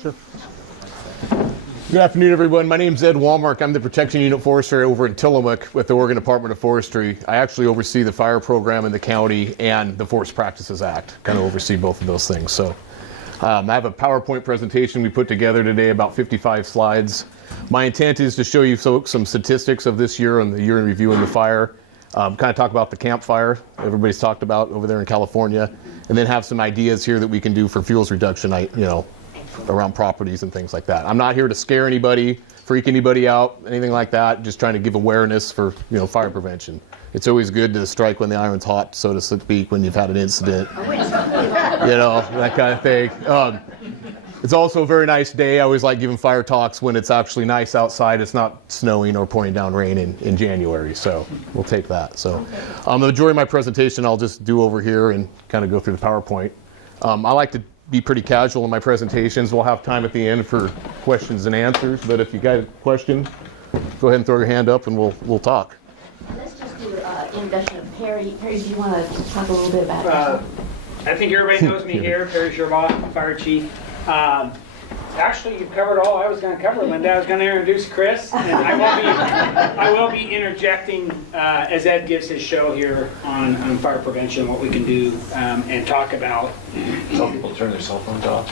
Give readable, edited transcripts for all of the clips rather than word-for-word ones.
Sure. Good afternoon, everyone. My name is Ed Walmark. I'm the Protection Unit Forester over in Tillamook with the Oregon Department of Forestry. I actually oversee the fire program in the county and the Forest Practices Act, kind of oversee both of those things. So I have a PowerPoint presentation we put together today, about 55 slides. My intent is to show you some statistics of this year and the year in review in the fire, kind of talk about the campfire everybody's talked about over there in California, and then have some ideas here that we can do for fuels reduction, around properties and things like that. I'm not here to scare anybody, freak anybody out, anything like that. Just trying to give awareness for fire prevention. It's always good to strike when the iron's hot, so to speak, when you've had an incident. That kind of thing. It's also a very nice day. I always like giving fire talks when it's actually nice outside. It's not snowing or pouring down rain in January, so we'll take that. So the majority of my presentation I'll just do over here and kind of go through the PowerPoint. I like to be pretty casual in my presentations. We'll have time at the end for questions and answers, but if you got a question, go ahead and throw your hand up and we'll talk. Let's just do an introduction of Perry. Perry, do you want to talk a little bit about yourself? I think everybody knows me here. Perry Sherbaugh, Fire Chief. Actually, you've covered all I was going to cover, Linda. I was going to introduce Chris, and I will be interjecting as Ed gives his show here on fire prevention, what we can do, and talk about. Tell people to turn their cell phones off.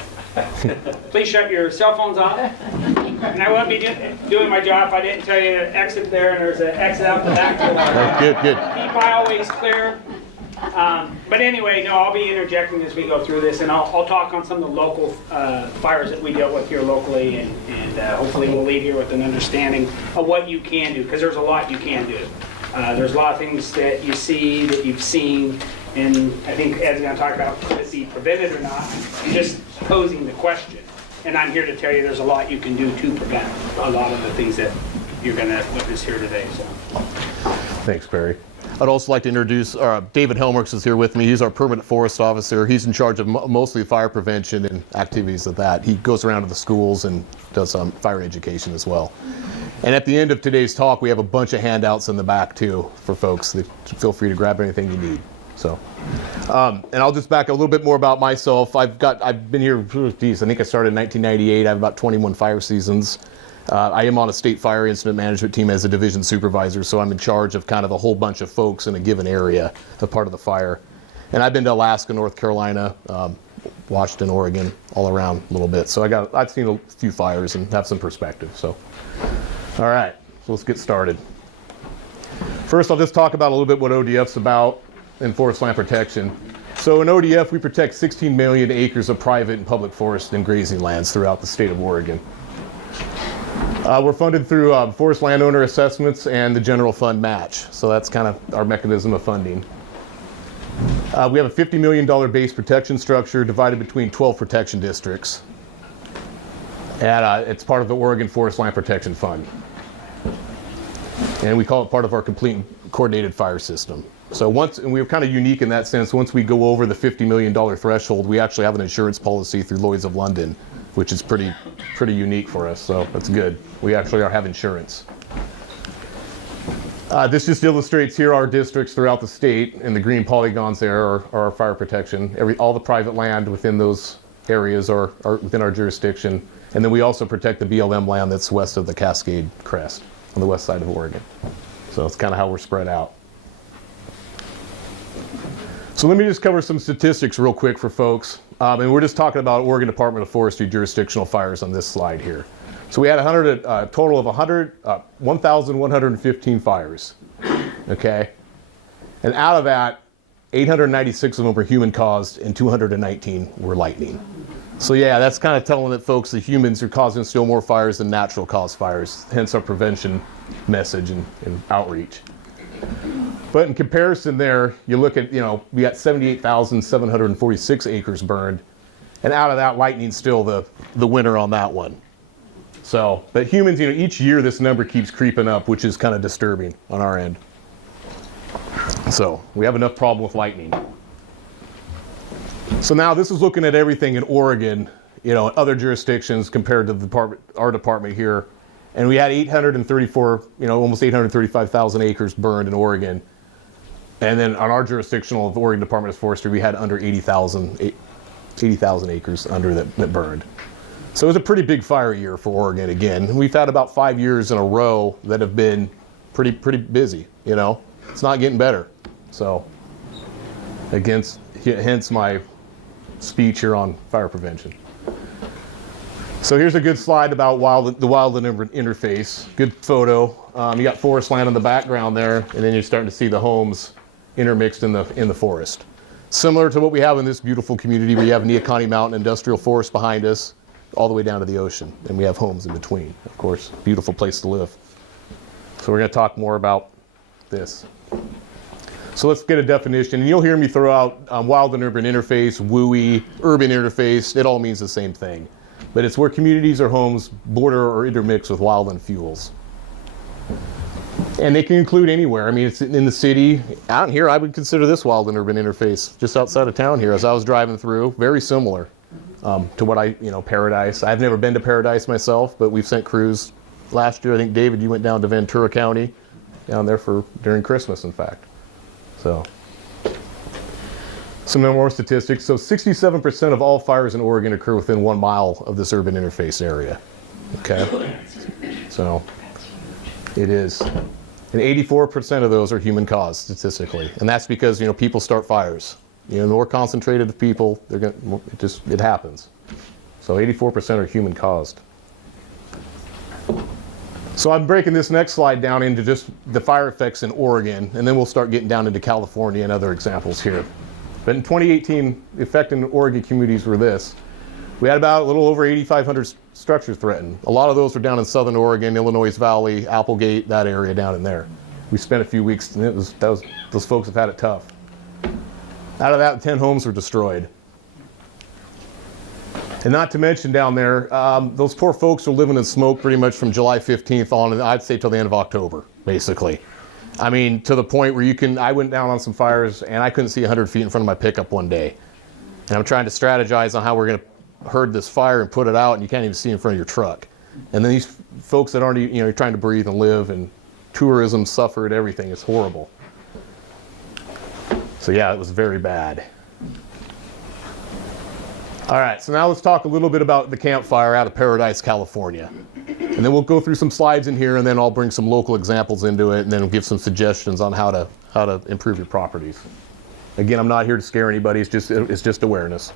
Please shut your cell phones off. And I wouldn't be doing my job if I didn't tell you to exit there, and there's an exit out the back door. Good. Keep always clear. But anyway, no, I'll be interjecting as we go through this, and I'll talk on some of the local fires that we dealt with here locally, and hopefully we'll leave here with an understanding of what you can do, because there's a lot you can do. There's a lot of things that you see, that you've seen, and I think Ed's going to talk about could it be prevented or not. I'm just posing the question, and I'm here to tell you there's a lot you can do to prevent a lot of the things that you're going to witness here today. So. Thanks, Perry. I'd also like to introduce David Helmerks is here with me. He's our permanent forest officer. He's in charge of mostly fire prevention and activities of that. He goes around to the schools and does some fire education as well. And at the end of today's talk, we have a bunch of handouts in the back too for folks. Feel free to grab anything you need. So, and I'll just back a little bit more about myself. I've been here, I think I started in 1998. I have about 21 fire seasons. I am on a state fire incident management team as a division supervisor, so I'm in charge of kind of a whole bunch of folks in a given area, a part of the fire. And I've been to Alaska, North Carolina, Washington, Oregon, all around a little bit. So I've seen a few fires and have some perspective. So, all right, so let's get started. First, I'll just talk about a little bit what ODF's about in forest land protection. So in ODF, we protect 16 million acres of private and public forest and grazing lands throughout the state of Oregon. We're funded through forest landowner assessments and the general fund match. So that's kind of our mechanism of funding. We have a $50 million base protection structure divided between 12 protection districts. And it's part of the Oregon Forest Land Protection Fund. And we call it part of our complete and coordinated fire system. So and we're kind of unique in that sense. Once we go over the $50 million threshold, we actually have an insurance policy through Lloyd's of London, which is pretty unique for us, so that's good. We actually have insurance. This just illustrates here our districts throughout the state, and the green polygons there are our fire protection. All the private land within those areas are within our jurisdiction, and then we also protect the BLM land that's west of the Cascade Crest on the west side of Oregon. So that's kind of how we're spread out. So let me just cover some statistics real quick for folks. And we're just talking about Oregon Department of Forestry jurisdictional fires on this slide here. So we had a total of 1,115 fires, okay? And out of that, 896 of them were human caused and 219 were lightning. So yeah, that's kind of telling that folks, the humans are causing still more fires than natural cause fires, hence our prevention message and outreach. But in comparison there, you look at, we got 78,746 acres burned, and out of that, lightning's still the winner on that one. So, but humans, each year this number keeps creeping up, which is kind of disturbing on our end. So, we have enough problem with lightning. So now this is looking at everything in Oregon, other jurisdictions compared to our department here. And we had 834, almost 835,000 acres burned in Oregon. And then on our jurisdictional of the Oregon Department of Forestry, we had under 80,000 acres under that burned. So it was a pretty big fire year for Oregon again. We've had about 5 years in a row that have been pretty busy, you know. It's not getting better. So hence my speech here on fire prevention. So here's a good slide about the wildland interface. Good photo. You got forest land in the background there, and then you're starting to see the homes intermixed in the forest. Similar to what we have in this beautiful community, we have Neoconi Mountain Industrial Forest behind us, all the way down to the ocean, and we have homes in between. Of course, beautiful place to live. So we're going to talk more about this. So let's get a definition. And you'll hear me throw out wild and urban interface, WUI, urban interface. It all means the same thing. But it's where communities or homes border or intermix with wildland fuels. And they can include anywhere. I mean, it's in the city. Out here, I would consider this wild and urban interface just outside of town here as I was driving through. Very similar to what Paradise. I've never been to Paradise myself, but we've sent crews. Last year, I think, David, you went down to Ventura County, down there during Christmas, in fact. So, some more statistics. So 67% of all fires in Oregon occur within 1 mile of this urban interface area. Okay? So, it is. And 84% of those are human caused, statistically. And that's because, people start fires. The more concentrated the people, it happens. So 84% are human caused. So I'm breaking this next slide down into just the fire effects in Oregon, and then we'll start getting down into California and other examples here. But in 2018, the effect in Oregon communities were this. We had about a little over 8,500 structures threatened. A lot of those were down in southern Oregon, Illinois Valley, Applegate, that area down in there. We spent a few weeks, and those folks have had it tough. Out of that, 10 homes were destroyed. And not to mention down there, those poor folks are living in smoke pretty much from July 15th on, and I'd say till the end of October, basically. I mean, to the point where I went down on some fires and I couldn't see 100 feet in front of my pickup one day. And I'm trying to strategize on how we're going to herd this fire and put it out, and you can't even see in front of your truck. And then these folks that aren't, trying to breathe and live, and tourism suffered, everything. It's horrible. So yeah, it was very bad. All right, so now let's talk a little bit about the campfire out of Paradise, California. And then we'll go through some slides in here, and then I'll bring some local examples into it, and then we'll give some suggestions on how to improve your properties. Again, I'm not here to scare anybody, it's just awareness.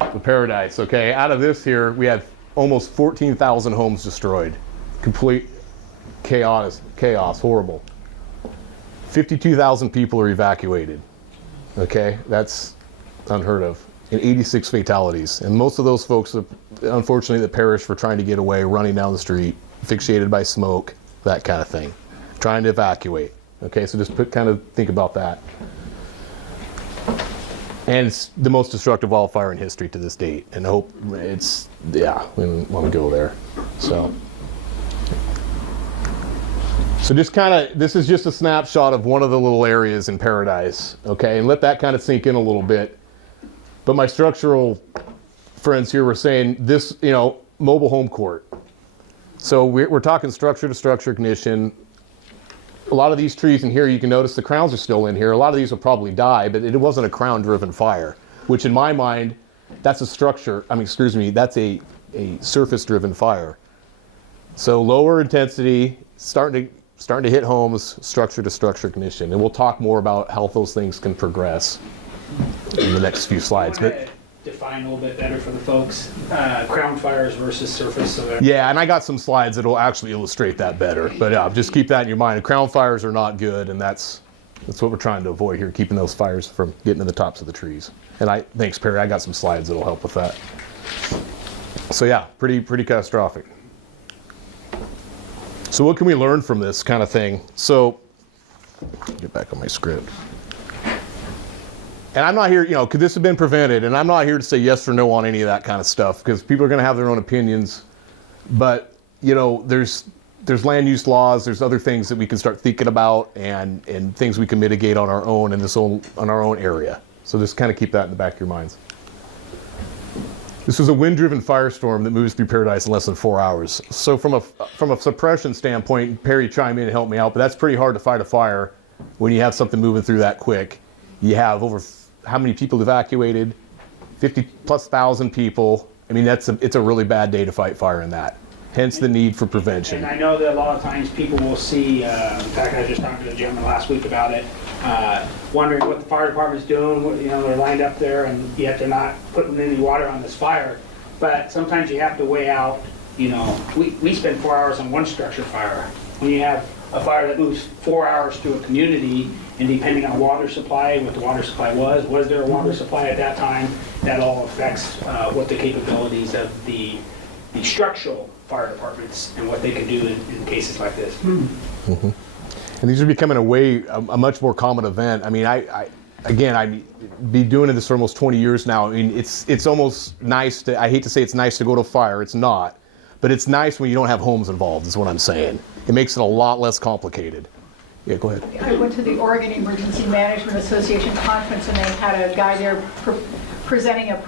The Paradise, okay, out of this here, we had almost 14,000 homes destroyed. Complete chaos, horrible. 52,000 people are evacuated, okay, that's unheard of, and 86 fatalities. And most of those folks, unfortunately, that perished for trying to get away, running down the street, asphyxiated by smoke, that kind of thing, trying to evacuate. Okay, so just think about that. And it's the most destructive wildfire in history to this date. And I hope we don't want to go there. So just this is just a snapshot of one of the little areas in Paradise. Okay, and let that kind of sink in a little bit. But my structural friends here were saying this, mobile home court. So we're talking structure to structure ignition. A lot of these trees in here, you can notice the crowns are still in here. A lot of these will probably die, but it wasn't a crown-driven fire, which in my mind, that's a that's a surface-driven fire. So lower intensity, starting to hit homes, structure to structure ignition. And we'll talk more about how those things can progress in the next few slides. But define a little bit better for the folks, crown fires versus surface. Yeah, and I got some slides that will actually illustrate that better. But just keep that in your mind. Crown fires are not good, and that's what we're trying to avoid here, keeping those fires from getting to the tops of the trees. And thanks, Perry. I got some slides that will help with that. So yeah, pretty catastrophic. So what can we learn from this kind of thing? So get back on my script. And I'm not here, could this have been prevented? And I'm not here to say yes or no on any of that kind of stuff, because people are going to have their own opinions. But, there's land use laws, there's other things that we can start thinking about, and things we can mitigate on our own on our own area. So just kind of keep that in the back of your minds. This was a wind-driven firestorm that moves through Paradise in less than 4 hours. So from a suppression standpoint, Perry chime in and help me out, but that's pretty hard to fight a fire when you have something moving through that quick. You have over how many people evacuated? 50,000+ people. I mean, it's a really bad day to fight fire in that. Hence the need for prevention. And I know that a lot of times people will see, in fact, I was just talking to the gentleman last week about it, wondering what the fire department's doing. They're lined up there and yet they're not putting any water on this fire. But sometimes you have to weigh out, we spend 4 hours on one structure fire. When you have a fire that moves 4 hours through a community, and depending on water supply, what the water supply was there a water supply at that time, that all affects what the capabilities of the structural fire departments and what they can do in cases like this. Mm-hmm. And these are becoming a much more common event. I mean, I'd be doing this for almost 20 years now. I mean, it's almost nice I hate to say it's nice to go to a fire, it's not. But it's nice when you don't have homes involved, is what I'm saying. It makes it a lot less complicated. Yeah, go ahead. I went to the Oregon Emergency Management Association conference, and they had a guy there presenting a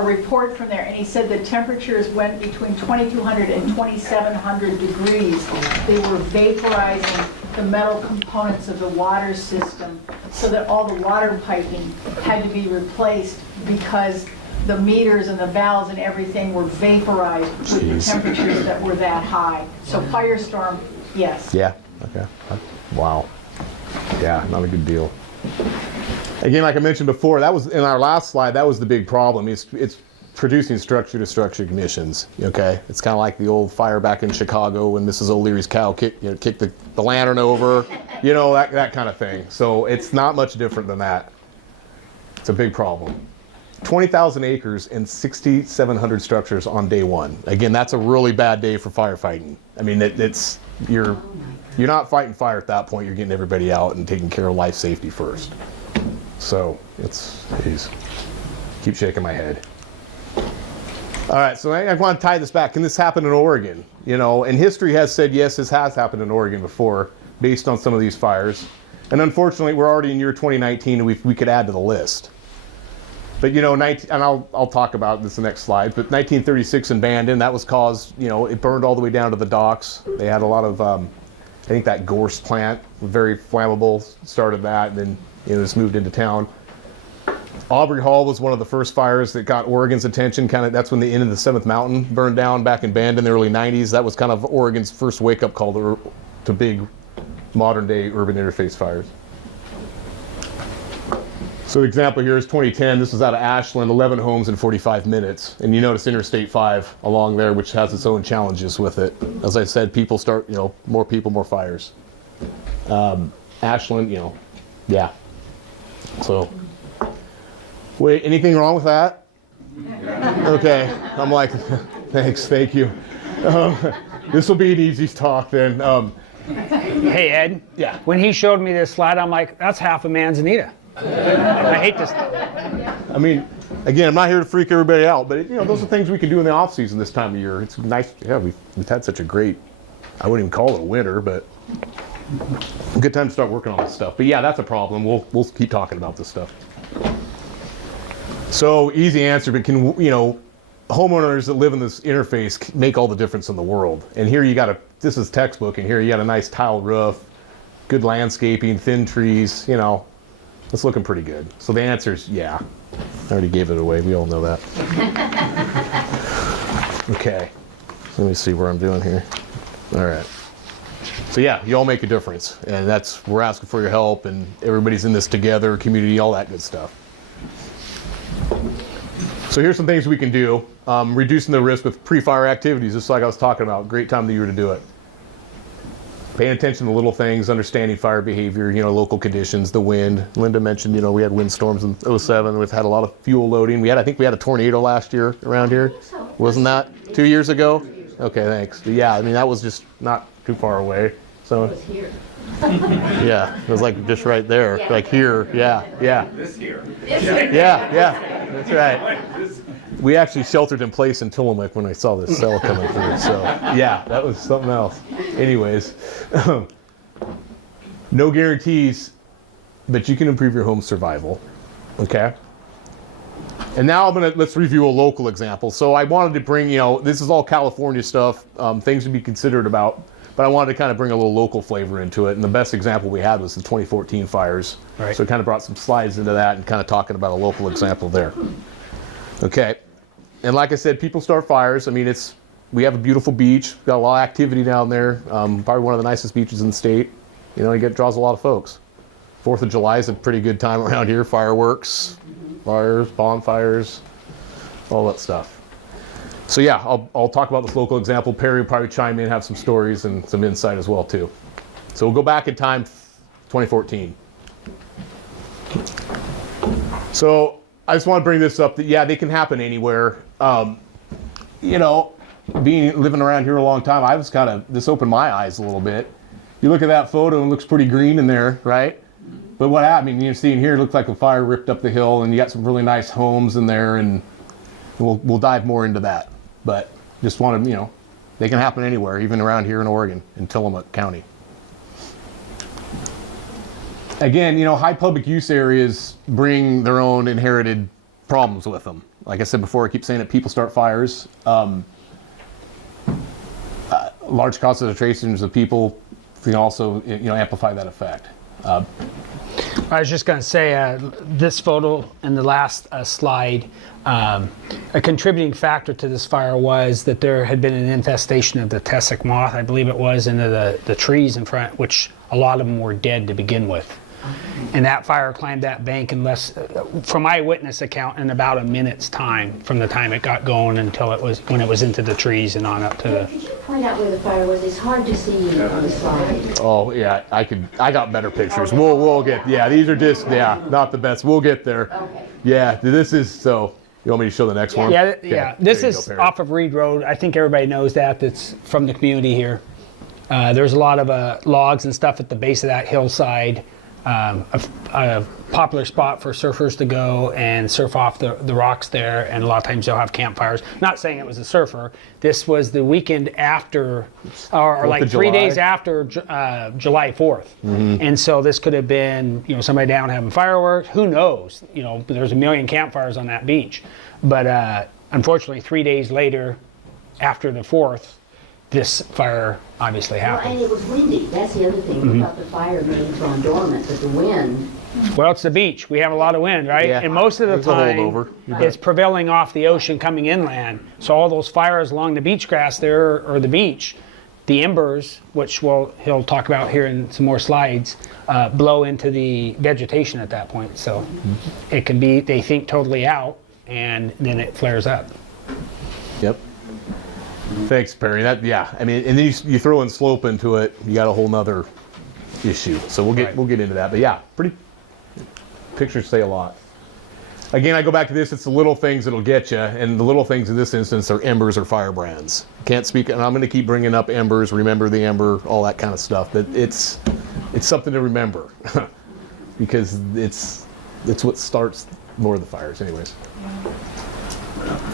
report from there, and he said the temperatures went between 2,200 and 2,700 degrees. They were vaporizing the metal components of the water system so that all the water piping had to be replaced because the meters and the valves and everything were vaporized with the temperatures that were that high. So firestorm, yes. Yeah, okay. Wow. Yeah, not a good deal. Again, like I mentioned before, that was in our last slide, that was the big problem. It's producing structure-to-structure ignitions, okay? It's kind of like the old fire back in Chicago when Mrs. O'Leary's cow kicked the lantern over, that kind of thing. So it's not much different than that. It's a big problem. 20,000 acres and 6,700 structures on day one. Again, that's a really bad day for firefighting. I mean, you're not fighting fire at that point. You're getting everybody out and taking care of life safety first. So geez, keep shaking my head. All right, so I want to tie this back. Can this happen in Oregon? And history has said, yes, this has happened in Oregon before, based on some of these fires. And unfortunately, we're already in year 2019, and we could add to the list. But and I'll talk about this in the next slide, but 1936 in Bandon, that was caused, it burned all the way down to the docks. They had a lot of, I think that Gorse plant, very flammable, started that, and then this moved into town. Aubrey Hall was one of the first fires that got Oregon's attention. That's when the end of the 7th Mountain burned down back in Bandon in the early 90s. That was kind of Oregon's first wake-up call to big modern-day urban interface fires. So the example here is 2010. This was out of Ashland, 11 homes in 45 minutes. And you notice Interstate 5 along there, which has its own challenges with it. As I said, people start, more people, more fires. Ashland, yeah. So, wait, anything wrong with that? Okay, I'm like, thanks, thank you. This will be an easy talk then. Hey, Ed. Yeah. When he showed me this slide, I'm like, that's half a manzanita. I hate this. I mean, again, I'm not here to freak everybody out, but those are things we can do in the off season this time of year. It's nice. Yeah, we've had such a great, I wouldn't even call it a winter, but a good time to start working on this stuff. But yeah, that's a problem. We'll keep talking about this stuff. So easy answer, but can homeowners that live in this interface make all the difference in the world? And here this is textbook, and here you got a nice tile roof, good landscaping, thin trees, it's looking pretty good. So the answer is yeah. I already gave it away. We all know that. Okay. Let me see where I'm doing here. All right. So yeah, you all make a difference. And we're asking for your help, and everybody's in this together, community, all that good stuff. So here's some things we can do. Reducing the risk with pre-fire activities, just like I was talking about. Great time of the year to do it. Paying attention to little things, understanding fire behavior, local conditions, the wind. Linda mentioned, we had windstorms in 2007. We've had a lot of fuel loading. I think we had a tornado last year around here. Wasn't that 2 years ago? Okay, thanks. But yeah, that was just not too far away. So, It was here. yeah, it was like just right there, like here. Yeah. This here. Yeah, that's right. We actually sheltered in place in Tillamook when I saw this cell coming through. So yeah, that was something else. Anyways, no guarantees, but you can improve your home's survival. Okay. And now let's review a local example. So I wanted to bring, this is all California stuff, things to be considered about, but I wanted to kind of bring a little local flavor into it. And the best example we had was the 2014 fires. Right. So I kind of brought some slides into that and kind of talking about a local example there. Okay. And like I said, people start fires. I mean, we have a beautiful beach. We've got a lot of activity down there. Probably one of the nicest beaches in the state. You know, draws a lot of folks. 4th of July is a pretty good time around here. Fireworks, fires, bonfires, all that stuff. So yeah, I'll talk about this local example. Perry will probably chime in, have some stories and some insight as well too. So we'll go back in time, 2014. So I just want to bring this up that yeah, they can happen anywhere. You know, living around here a long time, this opened my eyes a little bit. You look at that photo and it looks pretty green in there, right? But what happened? I mean, you're seeing here, it looks like a fire ripped up the hill, and you got some really nice homes in there, and we'll dive more into that. But just wanted, you know, they can happen anywhere, even around here in Oregon, in Tillamook County. Again, you know, high public use areas bring their own inherited problems with them. Like I said before, I keep saying that people start fires. Large concentrations of people can also, you know, amplify that effect. I was just going to say, this photo in the last slide, a contributing factor to this fire was that there had been an infestation of the tussock moth, I believe it was, into the trees in front, which a lot of them were dead to begin with. And that fire climbed that bank in from my witness account, in about a minute's time from the time it got going until when it was into the trees and on up to the... Could you point out where the fire was? It's hard to see on the slide. Oh yeah, I got better pictures. We'll get, yeah, these are just, yeah, not the best. We'll get there. Okay. Yeah, this is, so, you want me to show the next one? Yeah, Okay, yeah. This there you is go, Perry. off of Reed Road. I think everybody knows that. That's from the community here. There's a lot of logs and stuff at the base of that hillside. A popular spot for surfers to go and surf off the rocks there, and a lot of times they'll have campfires. Not saying it was a surfer. This was the weekend after, or like 3 days after July 4th. And so this could have been, you know, somebody down having fireworks. Who knows? You know, there's a million campfires on that beach. But unfortunately, 3 days later, after the 4th, this fire obviously Well, happened. and it was windy. That's the other thing. We thought the fire may have gone dormant, but the wind. Well, it's the beach. We have a lot of wind, right? Yeah. And most of the There's a time, holdover. You bet. it's prevailing off the ocean coming inland. So all those fires along the beach grass there, or the beach, the embers, which he'll talk about here in some more slides, blow into the vegetation at that point. So it can be, they think, totally out, and then it flares up. Yep. Thanks, Perry. Yeah, I mean, and then you throw in slope into it, you got a whole nother issue. So we'll get into that. But yeah, pictures say a lot. Again, I go back to this, it's the little things that'll get you, and the little things in this instance are embers or firebrands. Can't speak, and I'm going to keep bringing up embers, remember the ember, all that kind of stuff. But it's something to remember because it's what starts more of the fires anyways.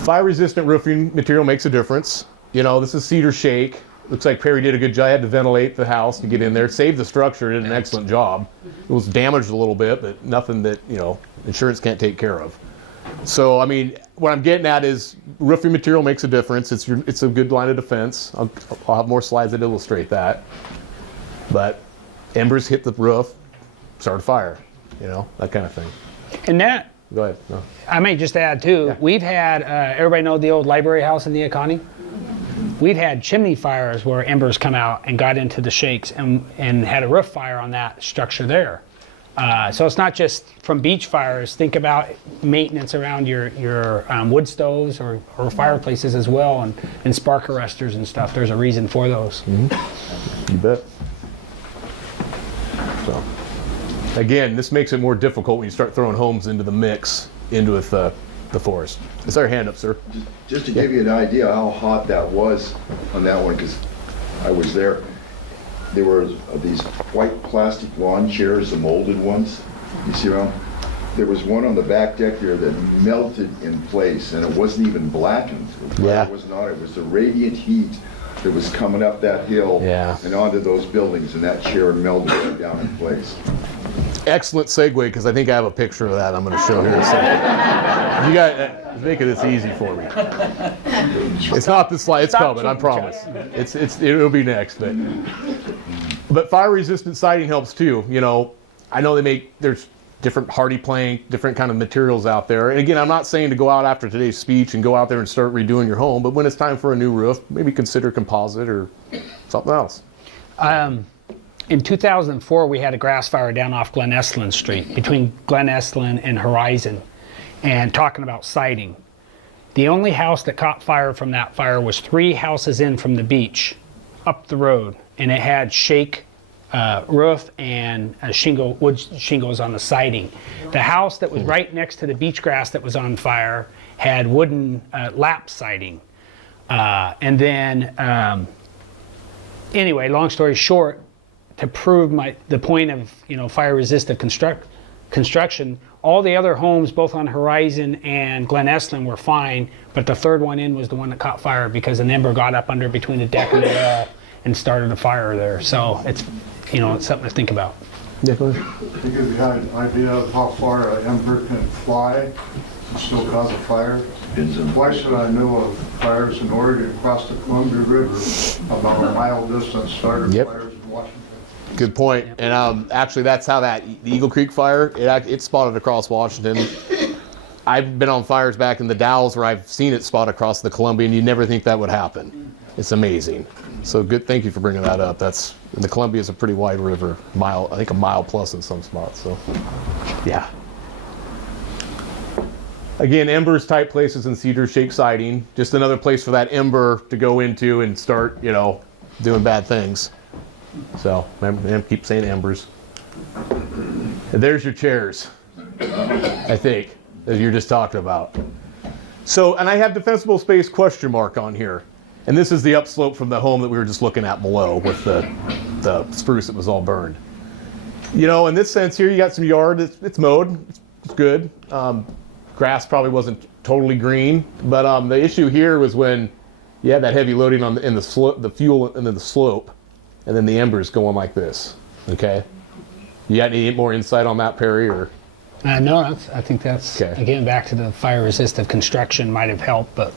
Fire-resistant roofing material makes a difference. You know, this is cedar shake. Looks like Perry did a good job. I had to ventilate the house to get in there. Saved the structure, did an excellent job. It was damaged a little bit, but nothing that, you know, insurance can't take care of. So, I mean, what I'm getting at is roofing material makes a difference. It's a good line of defense. I'll have more slides that illustrate that. But embers hit the roof, start a fire, you know, that kind of thing. And that, Go ahead. No. I may just add too, Yeah. we've had, everybody know the old library house in the Economy? We've had chimney fires where embers come out and got into the shakes and had a roof fire on that structure there. So it's not just from beach fires. Think about maintenance around your wood stoves or fireplaces as well, and spark arresters and stuff. There's a reason for those. You bet. So, again, this makes it more difficult when you start throwing homes into the mix, into the forest. Is there a hand up, sir? Just to give you an idea how hot that was on that one, because I was there. There were these white plastic lawn chairs, the molded ones. You see them? There was one on the back deck there that melted in place, and it wasn't even blackened. Yeah. It was not. It was the radiant heat that was coming up that hill and onto those buildings, and that chair melted right down in place. Excellent segue, because I think I have a picture of that I'm going to show here in a second. You guys making this easy for me. It's not the slide. It's coming. I promise. It'll be next. But fire-resistant siding helps too. You know, I know there's different hardy plank, different kind of materials out there. And again, I'm not saying to go out after today's speech and go out there and start redoing your home, but when it's time for a new roof, maybe consider composite or something else. In 2004, we had a grass fire down off Glen Estlin Street, between Glen Estlin and Horizon, and talking about siding. The only house that caught fire from that fire was 3 houses in from the beach, up the road, and it had shake roof and wood shingles on the siding. The house that was right next to the beach grass that was on fire had wooden lap siding. And then, anyway, long story short, to prove the point of fire-resistant construction, all the other homes, both on Horizon and Glen Estlin, were fine, but the third one in was the one that caught fire because an ember got up under between the deck and the wall and started a fire there. So it's something to think about. Yeah, go ahead. Because you had an idea of how far an ember can fly and still cause a fire. Why should I know of fires in Oregon across the Columbia River about a mile distance started Yep. fires in Washington? Good point. And actually, that's how the Eagle Creek fire, it spotted across Washington. I've been on fires back in the Dalles where I've seen it spot across the Columbia, and you'd never think that would happen. It's amazing. So good. Thank you for bringing that up. The Columbia is a pretty wide river, I think a mile plus in some spots. So, yeah. Again, embers type places in cedar shake siding. Just another place for that ember to go into and start, doing bad things. So, remember, keep saying embers. And there's your chairs, I think, that you're just talking about. So, and I have defensible space question mark on here. And this is the upslope from the home that we were just looking at below with the spruce that was all burned. In this sense here, you got some yard, it's mowed, it's good. Grass probably wasn't totally green, but the issue here was when you had that heavy loading in the fuel and then the slope, and then the embers going like this. Okay, you got any more insight on that, Perry? Or No, I think that's Okay. again back to the fire-resistant construction might have helped, but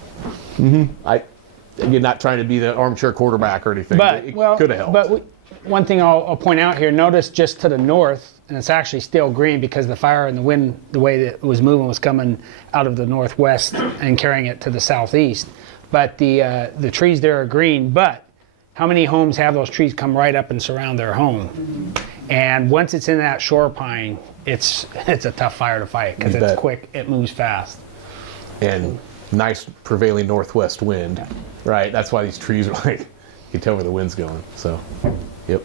Again, not trying to be the armchair quarterback or anything, but it could have helped. But one thing I'll point out here, notice just to the north, and it's actually still green because the fire and the wind, the way that it was moving, was coming out of the northwest and carrying it to the southeast. But the trees there are green, but how many homes have those trees come right up and surround their home? And once it's in that shore pine, it's a tough fire to fight because You it's bet. quick, it moves fast. And nice prevailing northwest wind, right? That's why these trees are like, you can tell where the wind's going. So, yep.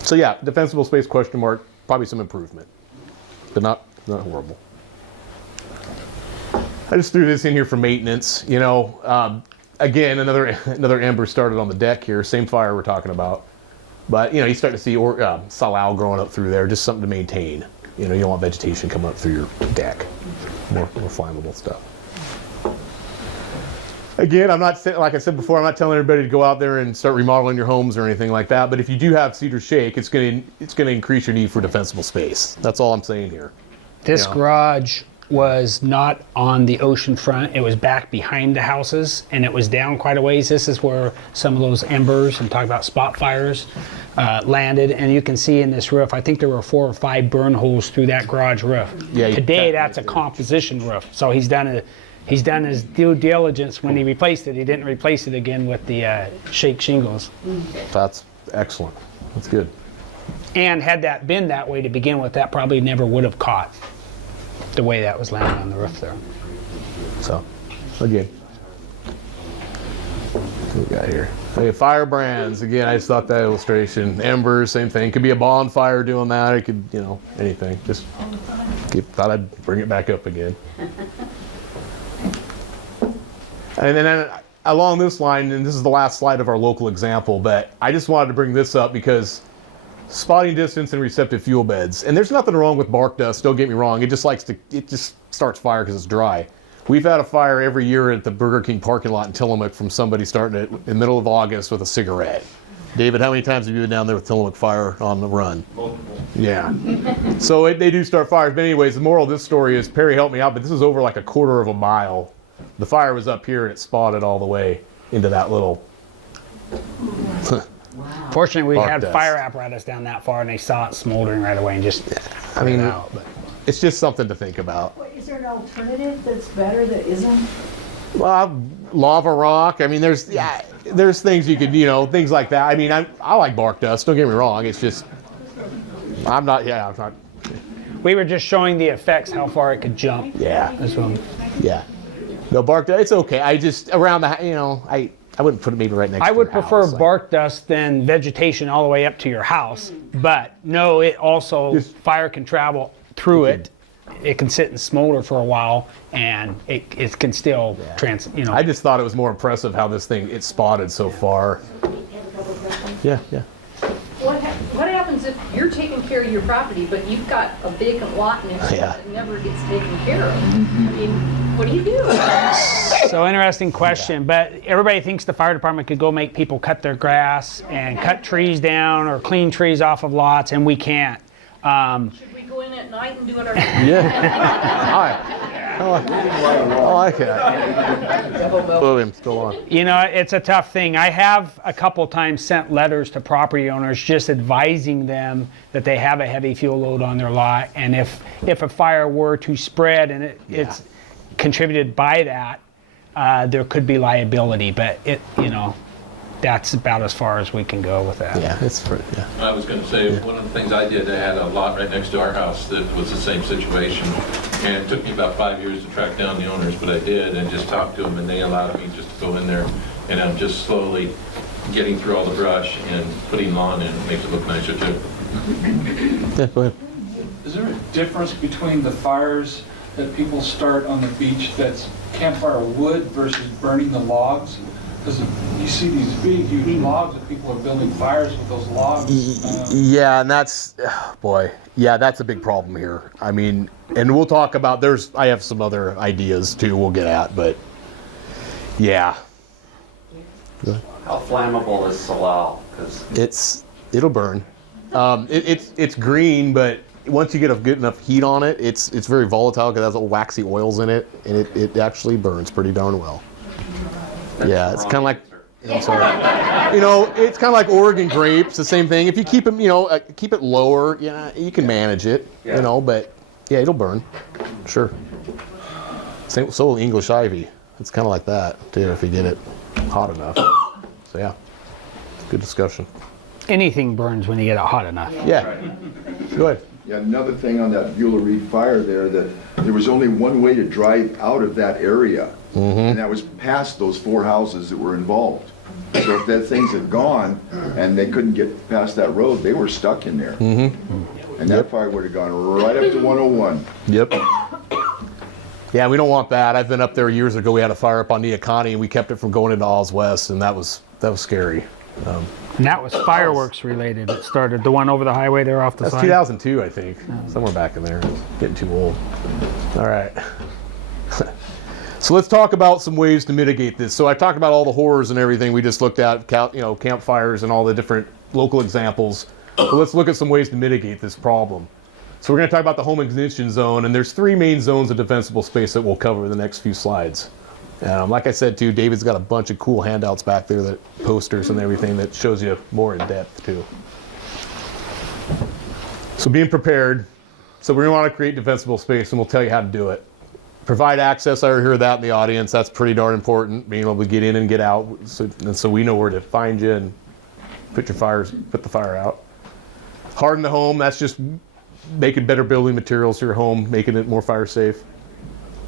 So yeah, defensible space question mark, probably some improvement, but not horrible. I just threw this in here for maintenance. Again, another ember started on the deck here, same fire we're talking about. But you start to see salal growing up through there, just something to maintain. You don't want vegetation coming up through your deck. More flammable stuff. Again, I'm not saying, like I said before, I'm not telling everybody to go out there and start remodeling your homes or anything like that. But if you do have cedar shake, it's going to increase your need for defensible space. That's all I'm saying here. This Yeah. garage was not on the ocean front. It was back behind the houses, and it was down quite a ways. This is where some of those embers, and talk about spot fires, landed. And you can see in this roof, I think there were 4 or 5 burn holes through that garage roof. Yeah, Today, that's a composition roof. So he's done his due diligence when he replaced it. He didn't replace it again with the shake shingles. That's excellent. That's good. And had that been that way to begin with, that probably never would have caught the way that was landing on the roof there. So, again, what we got here? Okay, fire brands. Again, I just thought that illustration. Embers, same thing. Could be a bonfire doing that. It could, anything. Just thought I'd bring it back up again. And then along this line, and this is the last slide of our local example, but I just wanted to bring this up because spotting distance and receptive fuel beds. And there's nothing wrong with bark dust, don't get me wrong. It just starts fire because it's dry. We've had a fire every year at the Burger King parking lot in Tillamook from somebody starting it in the middle of August with a cigarette. David, how many times have you been down there with Tillamook fire on the run? Multiple. Yeah. So they do start fires. But anyways, the moral of this story is, Perry helped me out, but this is over like a quarter of a mile. The fire was up here and it spotted all the way into that little... Fortunately, we Bark had dust. fire apparatus down that far, and they saw it smoldering right away and just put it out. But it's just something to think about. Is there an alternative that's better that isn't? Well, lava rock. I mean, there's things you could, things like that. I mean, I like bark dust. Don't get me wrong. It's just, I'm not. We were just showing the effects, how far it could jump. Yeah. This one. Yeah. No, bark dust. It's okay. I just around the, I wouldn't put it maybe right next. I to would your prefer house. bark dust than vegetation all the way up to your house. But no, it also, fire can travel through it. It can sit and smolder for a while, and it can still I just thought it was more impressive how this thing it's spotted so far. Yeah. What happens if you're taking care of your property, but you've got a vacant lot next to it that never gets taken care of? I mean, what do you do? So interesting question, but everybody thinks the fire department could go make people cut their grass and cut trees down or clean trees off of lots, and we can't. Should we go in at night and do it ourselves? Yeah. I like it. William, still on. It's a tough thing. I have a couple times sent letters to property owners just advising them that they have a heavy fuel load on their lot, and if a fire were to spread and it's contributed by that, there could be liability. But that's about as far as we can go with that. Yeah, it's pretty. Yeah. I was going to say, one of the things I did, I had a lot right next to our house that was the same situation. And it took me about 5 years to track down the owners, but I did, and just talked to them, and they allowed me just to go in there. And I'm just slowly getting through all the brush and putting lawn in. It makes it look nicer too. Yeah, go ahead. Is there a difference between the fires that people start on the beach that's campfire wood versus burning the logs? Because you see these big, huge logs that people are building fires with those logs. Yeah, and that's, that's a big problem here. I mean, and we'll talk about, I have some other ideas too we'll get at, but yeah. How flammable is Salal? Because it'll burn. It's green, but once you get a good enough heat on it, it's very volatile because it has little waxy oils in it, and it actually burns pretty darn well. Yeah, it's kind of like, I'm sorry. It's kind of like Oregon grapes, the same thing. If you keep them, keep it lower, you can manage it, but yeah, it'll burn, sure. So will English ivy. It's kind of like that too if you get it hot enough. So yeah, good discussion. Anything burns when you get it hot enough. Yeah, go ahead. Yeah, another thing on that Beulah Reed fire there, that there was only one way to drive out of that area, and that was past those 4 houses that were involved. So if that things had gone and they couldn't get past that road, they were stuck in there. And that fire would have gone right up to 101. Yep. Yeah, we don't want that. I've been up there years ago. We had a fire up on Neocani, and we kept it from going into Oz West, and that was scary. And that was fireworks related. It started the one over the highway there off the That's side. 2002, I think. Somewhere back in there. Getting too old. All right. So let's talk about some ways to mitigate this. So I talked about all the horrors and everything we just looked at, campfires and all the different local examples. But let's look at some ways to mitigate this problem. So we're going to talk about the home ignition zone, and there's 3 main zones of defensible space that we'll cover in the next few slides. Like I said too, David's got a bunch of cool handouts back there, posters and everything that shows you more in depth too. So being prepared. So we're going to want to create defensible space, and we'll tell you how to do it. Provide access. I hear that in the audience. That's pretty darn important, being able to get in and get out, so we know where to find you and put the fire out. Harden the home. That's just making better building materials for your home, making it more fire safe.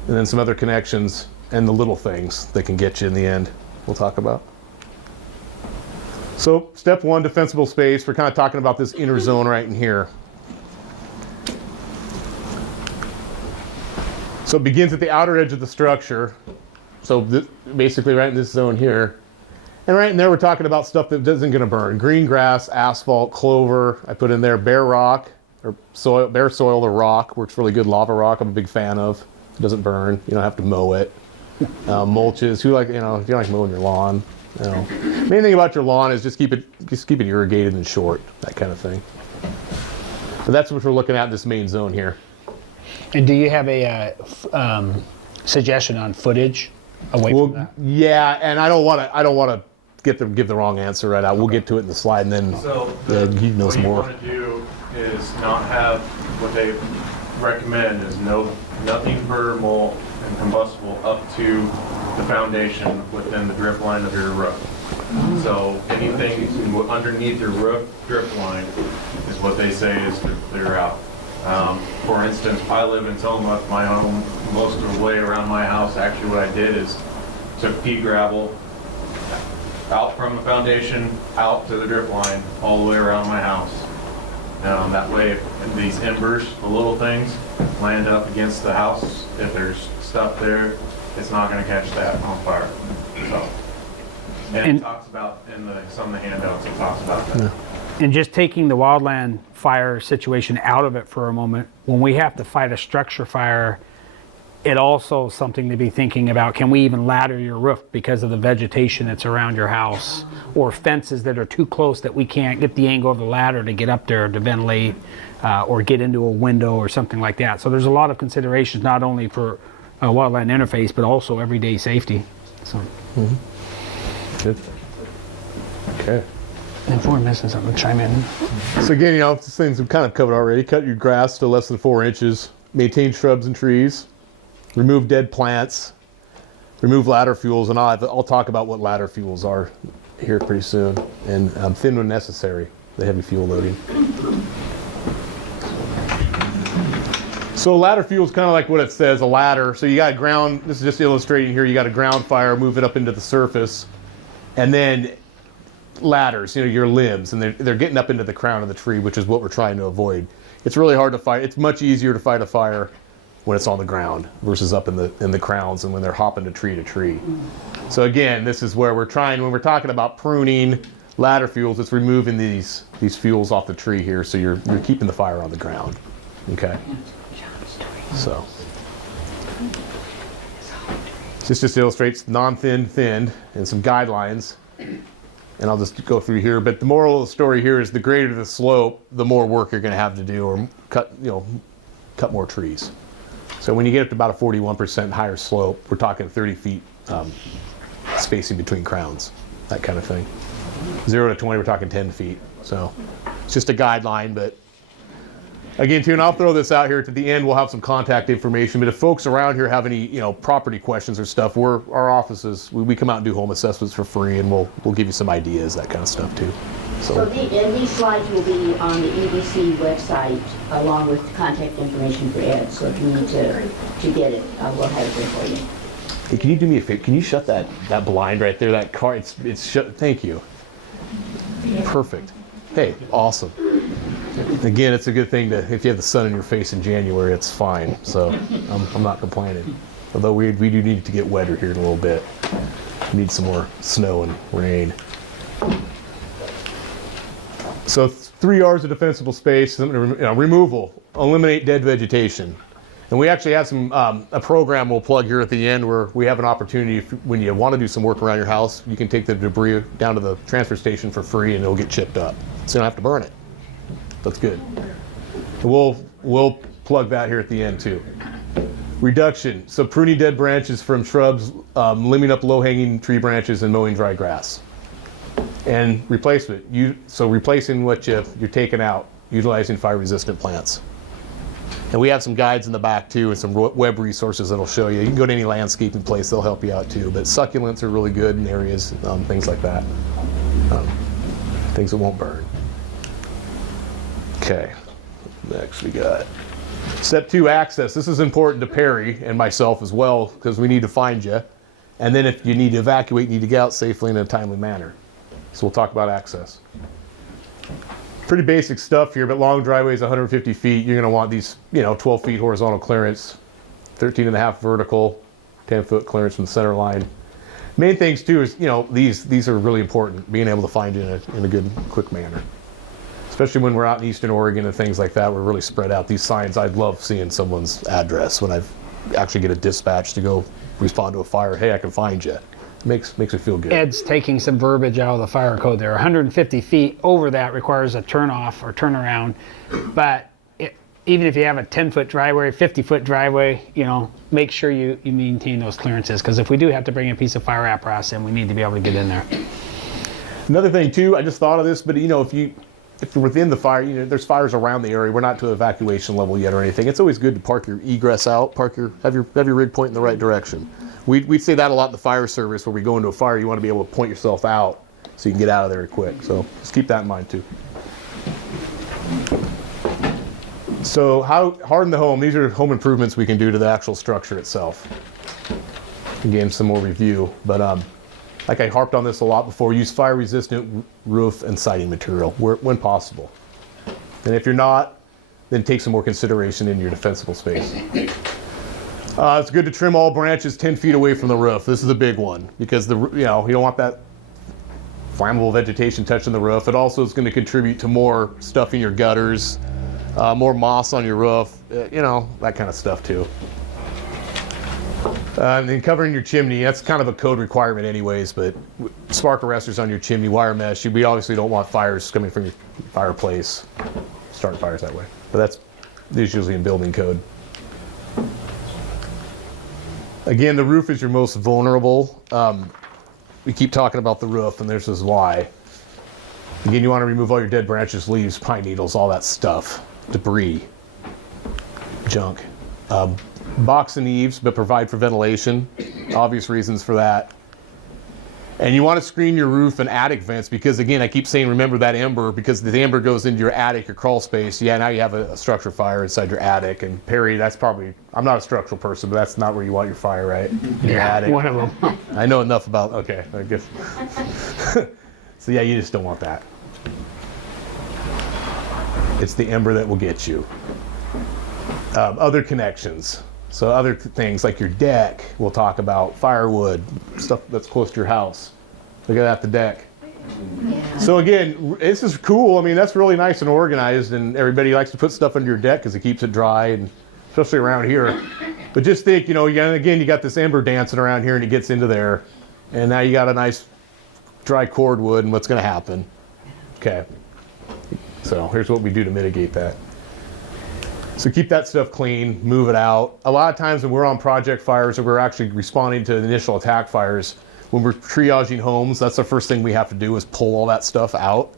And then some other connections and the little things that can get you in the end we'll talk about. So step 1, defensible space. We're kind of talking about this inner zone right in here. So it begins at the outer edge of the structure. So basically right in this zone here. And right in there we're talking about stuff that isn't going to burn. Green grass, asphalt, clover. I put in there bare rock, or soil, bare soil or rock. Works really good. Lava rock I'm a big fan of. It doesn't burn. You don't have to mow it. Mulches. If you like mowing your lawn. Main thing about your lawn is just keep it irrigated and short. That kind of thing. But that's what we're looking at in this main zone here. And do you have a suggestion on footage away from that? Yeah, and I don't want to give the wrong answer right out. We'll get to it in the slide, and then he knows more. What you want to do is not have what they recommend is nothing burnable and combustible up to the foundation within the drip line of your roof. So anything underneath your roof drip line is what they say is to clear out. For instance, I live in Tillamook, my home, most of the way around my house, actually what I did is took pea gravel out from the foundation, out to the drip line, all the way around my house. That way, if these embers, the little things, land up against the house, if there's stuff there, it's not gonna catch that on fire, so. And it talks about, in some of the handouts, it talks about that. And just taking the wildland fire situation out of it for a moment, when we have to fight a structure fire, it also is something to be thinking about. Can we even ladder your roof because of the vegetation that's around your house, or fences that are too close that we can't get the angle of the ladder to get up there to ventilate, or get into a window or something like that. So there's a lot of considerations, not only for a wildland interface, but also everyday safety. So. Good. Okay. And if we're missing something, chime in. So again, these things we've kind of covered already. Cut your grass to less than 4 inches. Maintain shrubs and trees. Remove dead plants. Remove ladder fuels, and I'll talk about what ladder fuels are here pretty soon. And thin when necessary, the heavy fuel loading. So ladder fuel is kind of like what it says, a ladder. So you got a ground, this is just illustrating here, you got a ground fire, move it up into the surface. And then ladders, your limbs, and they're getting up into the crown of the tree, which is what we're trying to avoid. It's really hard to fight. It's much easier to fight a fire when it's on the ground versus up in the crowns and when they're hopping to tree. So again, this is where we're trying, when we're talking about pruning ladder fuels, it's removing these fuels off the tree here, so you're keeping the fire on the ground. Okay. So this just illustrates non-thin, thinned, and some guidelines. And I'll just go through here. But the moral of the story here is the greater the slope, the more work you're going to have to do, or cut more trees. So when you get up to about a 41% higher slope, we're talking 30 feet spacing between crowns, that kind of thing. 0 to 20, we're talking 10 feet. So it's just a guideline, but again, too, and I'll throw this out here at the end. We'll have some contact information. But if folks around here have any, property questions or stuff, our offices, we come out and do home assessments for free, and we'll give you some ideas, that kind of stuff too. So and these slides will be on the EDC website along with contact information for Ed. So if you need to get it, we'll have it there for you. Hey, can you do me a favor? Can you shut that blind right there? That car, it's shut. Thank you. Perfect. Hey, awesome. Again, it's a good thing if you have the sun in your face in January, it's fine. So I'm not complaining. Although we do need to get wetter here in a little bit. We need some more snow and rain. So 3 yards of defensible space, removal, eliminate dead vegetation. And we actually have some a program we'll plug here at the end where we have an opportunity when you want to do some work around your house, you can take the debris down to the transfer station for free and it'll get chipped up. So you don't have to burn it. That's good. We'll plug that here at the end too. Reduction, so pruning dead branches from shrubs, limbing up low-hanging tree branches, and mowing dry grass. And replacement, so replacing what you're taking out, utilizing fire-resistant plants. And we have some guides in the back too, and some web resources that'll show you. You can go to any landscaping place; they'll help you out too. But succulents are really good in areas, things like that, things that won't burn. Okay, next we got step 2, access. This is important to Perry and myself as well because we need to find you. And then if you need to evacuate, you need to get out safely in a timely manner. So we'll talk about access. Pretty basic stuff here, but long driveways, 150 feet. You're going to want these, 12 feet horizontal clearance, 13.5 vertical, 10-foot clearance from the center line. Main things too is, these are really important, being able to find you in a good, quick manner. Especially when we're out in Eastern Oregon and things like that, we're really spread out. These signs, I'd love seeing someone's address when I actually get a dispatch to go respond to a fire. Hey, I can find you. It makes me feel good. Ed's taking some verbiage out of the fire code there. 150 feet over that requires a turnoff or turnaround. But even if you have a 10-foot driveway, 50-foot driveway, make sure you maintain those clearances. Because if we do have to bring a piece of fire apparatus in, we need to be able to get in there. Another thing too, I just thought of this, but if if you're within the fire, there's fires around the area. We're not to evacuation level yet or anything. It's always good to park your egress out, have your rig point in the right direction. We say that a lot in the fire service. Where we go into a fire, you want to be able to point yourself out so you can get out of there quick. So just keep that in mind too. So how harden the home? These are home improvements we can do to the actual structure itself. Again, some more review, but like I harped on this a lot before, use fire-resistant roof and siding material when possible. And if you're not, then take some more consideration in your defensible space. It's good to trim all branches 10 feet away from the roof. This is a big one because you don't want that flammable vegetation touching the roof. It also is going to contribute to more stuff in your gutters, more moss on your roof, that kind of stuff too. And then covering your chimney, that's kind of a code requirement anyways, but spark arresters on your chimney, wire mesh, we obviously don't want fires coming from your fireplace, starting fires that way. But that's usually in building code. Again, the roof is your most vulnerable. We keep talking about the roof, and this is why. Again, you want to remove all your dead branches, leaves, pine needles, all that stuff, debris, junk. Box and eaves, but provide for ventilation. Obvious reasons for that. And you want to screen your roof and attic vents because, again, I keep saying remember that ember because the ember goes into your attic, your crawl space. Yeah, now you have a structure fire inside your attic. And Perry, that's probably, I'm not a structural person, but that's not where you want your fire, right? In your attic. One of them. I know enough about, okay, I guess. So yeah, you just don't want that. It's the ember that will get you. Other connections. So other things like your deck, we'll talk about firewood, stuff that's close to your house. Look at that, the deck. Yeah. So again, this is cool. I mean, that's really nice and organized, and everybody likes to put stuff under your deck because it keeps it dry, and especially around here. But just think, again, you got this ember dancing around here, and it gets into there, and now you got a nice dry cordwood, and what's going to happen? Okay. So here's what we do to mitigate that. So keep that stuff clean, move it out. A lot of times when we're on project fires or we're actually responding to initial attack fires, when we're triaging homes, that's the first thing we have to do is pull all that stuff out.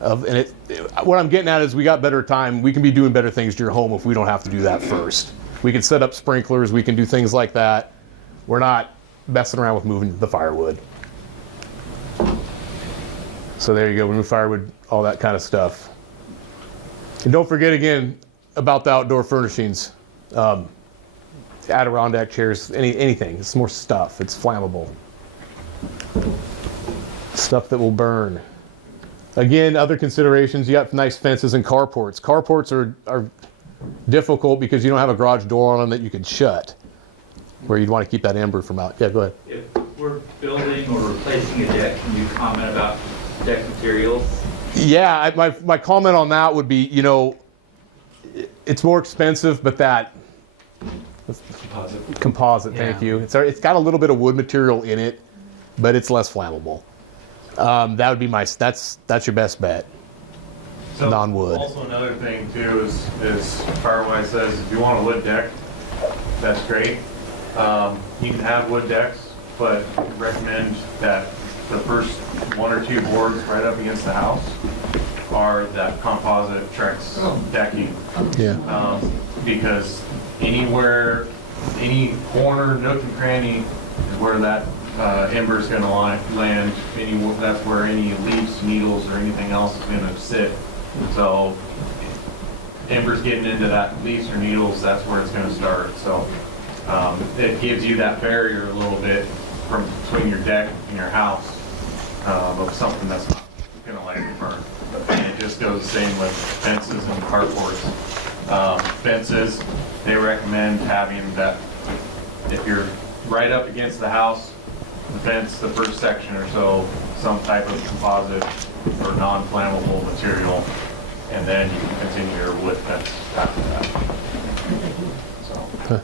What I'm getting at is we got better time. We can be doing better things to your home if we don't have to do that first. We can set up sprinklers. We can do things like that. We're not messing around with moving the firewood. So there you go. We move firewood, all that kind of stuff. And don't forget again, about the outdoor furnishings, Adirondack chairs, anything. It's more stuff. It's flammable. Stuff that will burn. Again, other considerations, you got nice fences and carports. Carports are difficult because you don't have a garage door on them that you can shut, where you'd want to keep that ember from out. Yeah, go ahead. If we're building or replacing a deck, can you comment about deck materials? Yeah, my comment on that would be, it's more expensive, but that composite, yeah. Thank you. It's got a little bit of wood material in it, but it's less flammable. That would be that's your best bet. So non-wood. Also another thing too is Firewise says if you want a wood deck, that's great. You can have wood decks, but I recommend that the first one or two boards right up against the house are that composite Trex decking. Yeah. Because anywhere, any corner, nook and cranny is where that ember is going to land. That's where any leaves, needles, or anything else is going to sit. So embers getting into that leaves or needles, that's where it's going to start. So it gives you that barrier a little bit from between your deck and your house of something that's not going to let you burn. And it just goes the same with fences and carports. Fences, they recommend having that, if you're right up against the house, the fence, the first section or so, some type of composite or non-flammable material, and then you can continue your wood fence after that. So.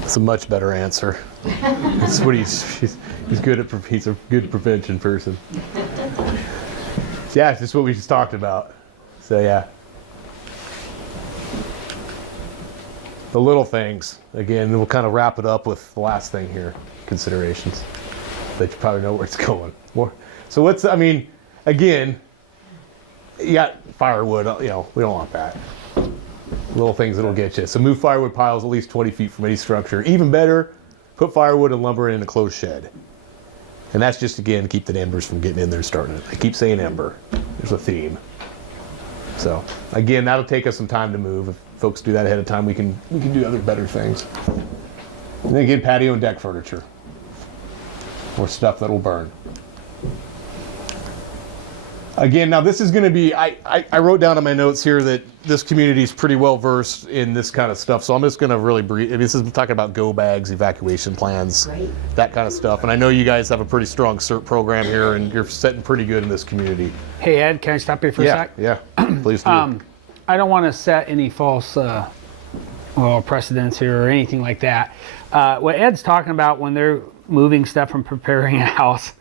That's a much better answer. That's what he's good at. He's a good prevention person. Yeah, it's just what we just talked about. So yeah. The little things. Again, we'll kind of wrap it up with the last thing here, considerations. That you probably know where it's going. So again, you got firewood, you know, we don't want that. Little things that'll get you. So move firewood piles at least 20 feet from any structure. Even better, put firewood and lumber in a closed shed. And that's just, again, to keep the embers from getting in there and starting it. I keep saying ember. There's a theme. So, again, that'll take us some time to move. If folks do that ahead of time, we can do other better things. And then again, patio and deck furniture. Or stuff that'll burn. Again, now this is going to be, I wrote down in my notes here that this community is pretty well versed in this kind of stuff, so I'm just going to really brief. I mean, this is talking about go bags, evacuation plans, Great. that kind of stuff. And I know you guys have a pretty strong CERT program here, and you're setting pretty good in this community. Hey, Ed, can I stop you for a sec? Yeah, please do. I don't want to set any false precedents here or anything like that. What Ed's talking about when they're moving stuff from preparing a house,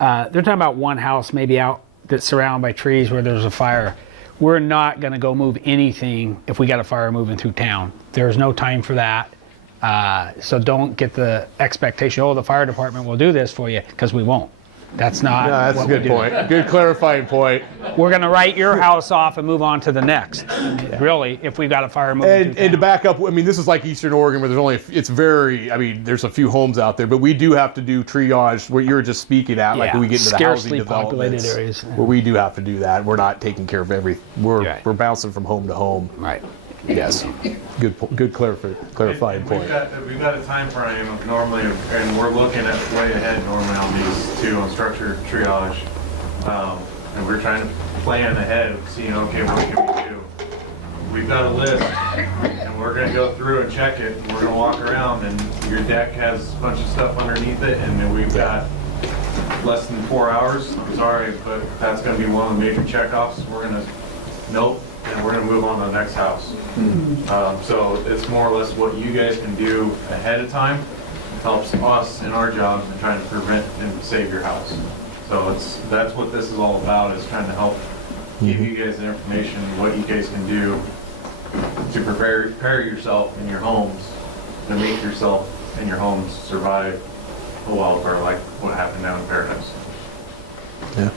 they're talking about one house maybe out that's surrounded by trees where there's a fire. We're not going to go move anything if we got a fire moving through town. There's no time for that. So don't get the expectation, oh, the fire department will do this for you, because we won't. That's not. No, that's a good point. Good clarifying point. We're going to write your house off and move on to the next. Really, if we've got a fire moving through And to town. back up, I mean, this is like Eastern Oregon where there's only, it's very, I mean, there's a few homes out there, but we do have to do triage where you're just speaking at, like Yeah, when we get into the housing scarcely populated developments, areas. where we do have to do that. We're not taking care of we're Right. bouncing from home to home. Right. Yes. Good clarifying point. We've got a time frame of normally, and we're looking at way ahead normally on these two, on structured triage. And we're trying to plan ahead, seeing, okay, what can we do? We've got a list, and we're gonna go through and check it, and we're gonna walk around, and your deck has a bunch of stuff underneath it, and then we've got less than 4 hours. I'm sorry, but that's gonna be one of the major checkoffs. We're gonna, nope, and we're gonna move on to the next house. So it's more or less what you guys can do ahead of time helps us in our jobs in trying to prevent and save your house. So that's what this is all about, is trying to help give you guys the information, what you guys can do to prepare yourself in your homes, to make yourself and your homes survive a wildfire like what happened down in Paradise. Yeah.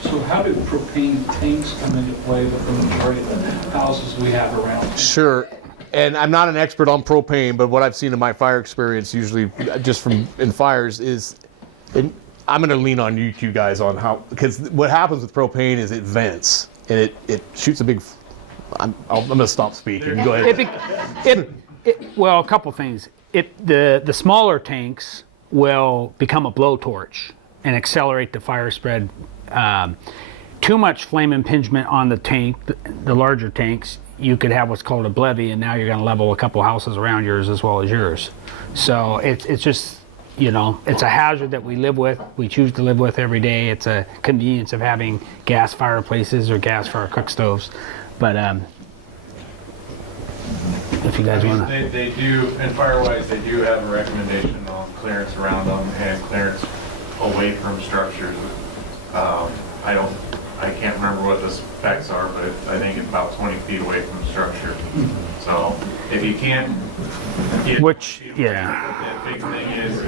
So how do propane tanks come into play with the majority of the houses we have around? Sure. And I'm not an expert on propane, but what I've seen in my fire experience, usually just from in fires, is, and I'm going to lean on you two guys on how, because what happens with propane is it vents and it shoots a big. I'm going to stop speaking. Go ahead. Well, a couple things. The smaller tanks will become a blowtorch and accelerate the fire spread. Too much flame impingement on the tank, the larger tanks, you could have what's called a blevy, and now you're going to level a couple houses around yours as well as yours. So it's just, you know, it's a hazard that we live with. We choose to live with every day. It's a convenience of having gas fireplaces or gas fire cook stoves. But if you guys want to. They do, and Firewise, they do have a recommendation on clearance around them and clearance away from structures. I can't remember what the specs are, but I think it's about 20 feet away from the structure. So if you can't get Which, feet away, yeah. the big thing is,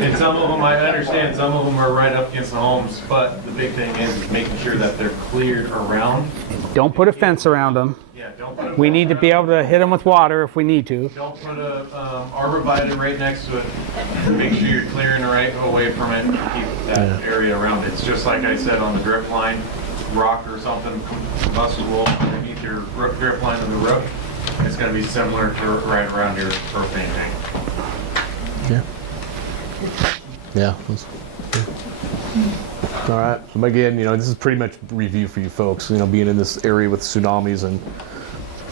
and some of them, I understand, some of them are right up against the homes, but the big thing is making sure that they're cleared around. Don't put a fence around them. Yeah, don't put a We fence need to be around. able to hit them with water if we need to. Don't put a arborvitae right next to it. Make sure you're clearing right away from it to keep that area around it. It's just like I said on the drip line, rock or something combustible underneath your drip line of the roof. It's going to be similar to right around your propane tank. Yeah. Yeah. All right. So again, you know, this is pretty much a review for you folks, you know, being in this area with tsunamis and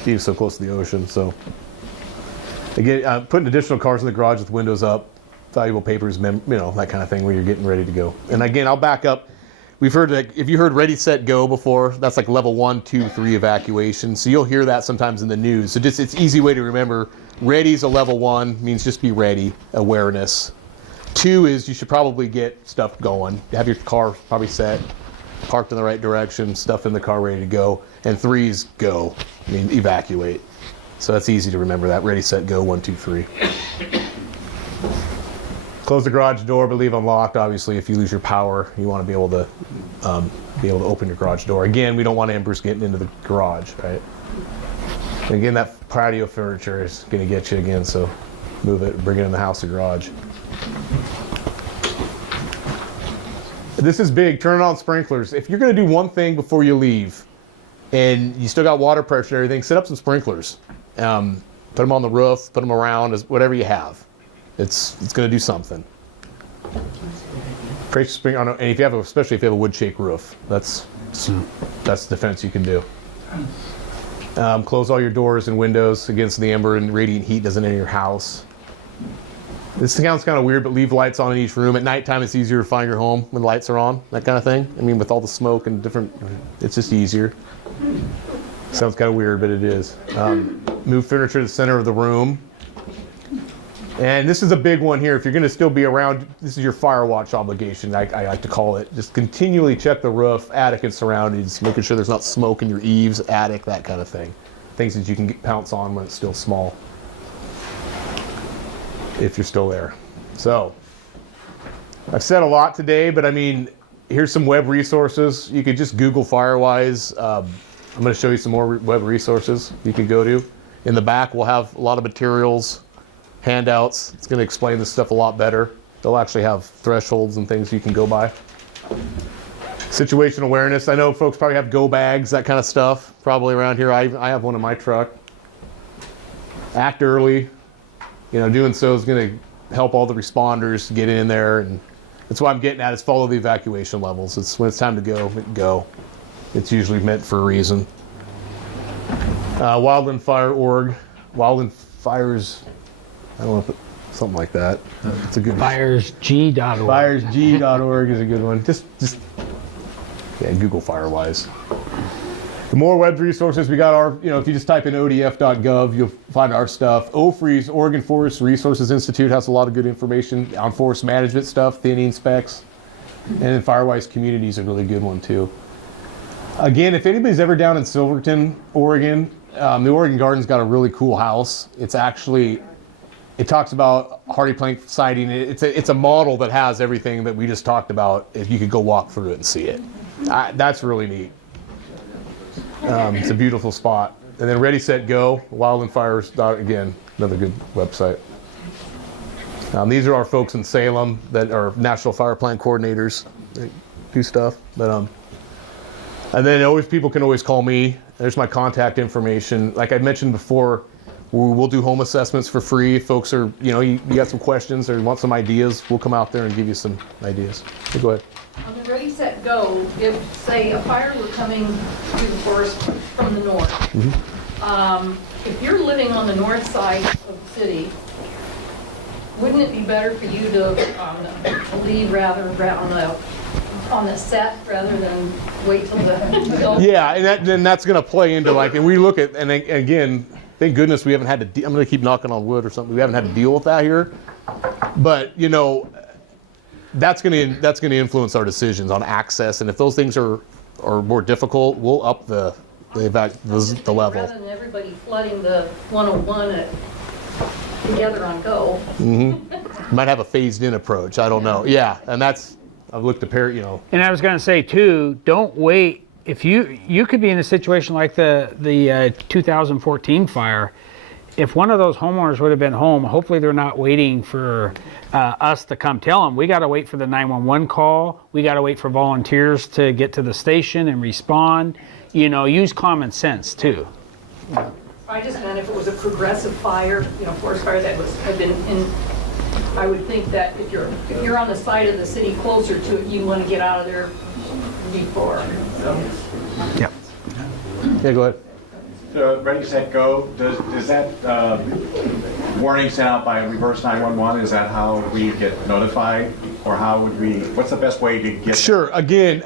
being so close to the ocean. So again, putting additional cars in the garage with windows up, valuable papers, you know, that kind of thing when you're getting ready to go. And again, I'll back up. We've heard that if you heard ready, set, go before, that's like level 1, 2, 3 evacuation. So you'll hear that sometimes in the news. So just, it's easy way to remember. Ready is a level 1, means just be ready, awareness. 2 is you should probably get stuff going. Have your car probably set, parked in the right direction, stuff in the car ready to go. And 3 is go, I mean evacuate. So that's easy to remember that. Ready, set, go, 1, 2, 3. Close the garage door, but leave unlocked. Obviously, if you lose your power, you want to be able to open your garage door. Again, we don't want embers getting into the garage, right? And again, that patio furniture is going to get you again, so move it, bring it in the house or garage. This is big. Turn on sprinklers. If you're going to do one thing before you leave, and you still got water pressure and everything, set up some sprinklers. Put them on the roof, put them around, whatever you have. It's going to do something. And if you have, especially if you have a wood shake roof, that's the defense you can do. Close all your doors and windows against the ember and radiant heat doesn't enter your house. This sounds kind of weird, but leave lights on in each room. At nighttime, it's easier to find your home when the lights are on, that kind of thing. I mean, with all the smoke and it's just easier. Sounds kind of weird, but it is. Move furniture to the center of the room. And this is a big one here. If you're going to still be around, this is your fire watch obligation, I like to call it. Just continually check the roof, attic, and surroundings, making sure there's not smoke in your eaves, attic, that kind of thing. Things that you can pounce on when it's still small, if you're still there. So, I've said a lot today, but I mean, here's some web resources. You could just Google Firewise. I'm going to show you some more web resources you can go to. In the back, we'll have a lot of materials, handouts. It's going to explain this stuff a lot better. They'll actually have thresholds and things you can go by. Situational awareness. I know folks probably have go bags, that kind of stuff, probably around here. I have one in my truck. Act early. Doing so is going to help all the responders get in there, and that's what I'm getting at is follow the evacuation levels. It's when it's time to go, go. It's usually meant for a reason. Wildland Fire org. Wildland Fires, I don't know if it's something like that. It's a good Firesg.org. Firesg.org is a good one. Just Google Firewise. The more web resources we got, if you just type in odf.gov, you'll find our stuff. OFRE's, Oregon Forest Resources Institute, has a lot of good information on forest management stuff, thinning specs, and then Firewise Communities is a really good one too. Again, if anybody's ever down in Silverton, Oregon, the Oregon Garden's got a really cool house. It talks about hardy plank siding. It's a model that has everything that we just talked about. If you could go walk through it and see it, that's really neat. It's a beautiful spot. And then Ready, Set, Go, Wildland Fires, again, another good website. These are our folks in Salem that are National Fire Plan coordinators. They do stuff. But and then people can always call me. There's my contact information. Like I mentioned before, we'll do home assessments for free. If folks are, you got some questions or want some ideas, we'll come out there and give you some ideas. So go ahead. On the Ready, Set, Go, if, say, a fire were coming through the forest from the north, if you're living on the north side of the city, wouldn't it be better for you to leave rather on the set rather than wait till the... Yeah, and that's going to play into and we look at, and again, thank goodness we haven't had to, I'm going to keep knocking on wood or something, we haven't had to deal with that here. But, that's going to influence our decisions on access, and if those things are more difficult, we'll up the level. Rather than everybody flooding the 101 together on Go. Might have a phased-in approach. I don't know. Yeah, and I've looked at And I was going to say too, don't wait. If you could be in a situation like the 2014 fire. If one of those homeowners would have been home, hopefully they're not waiting for us to come tell them. We got to wait for the 911 call. We got to wait for volunteers to get to the station and respond. Use common sense too. I just meant if it was a progressive fire, forest fire that had been in, I would think that if you're on the side of the city closer to it, you want to get out of there before. So. Yeah. Yeah, go ahead. Ready, Set, Go, does that warning sent out by reverse 911, is that how we get notified? Or what's the best way to get... Sure, again,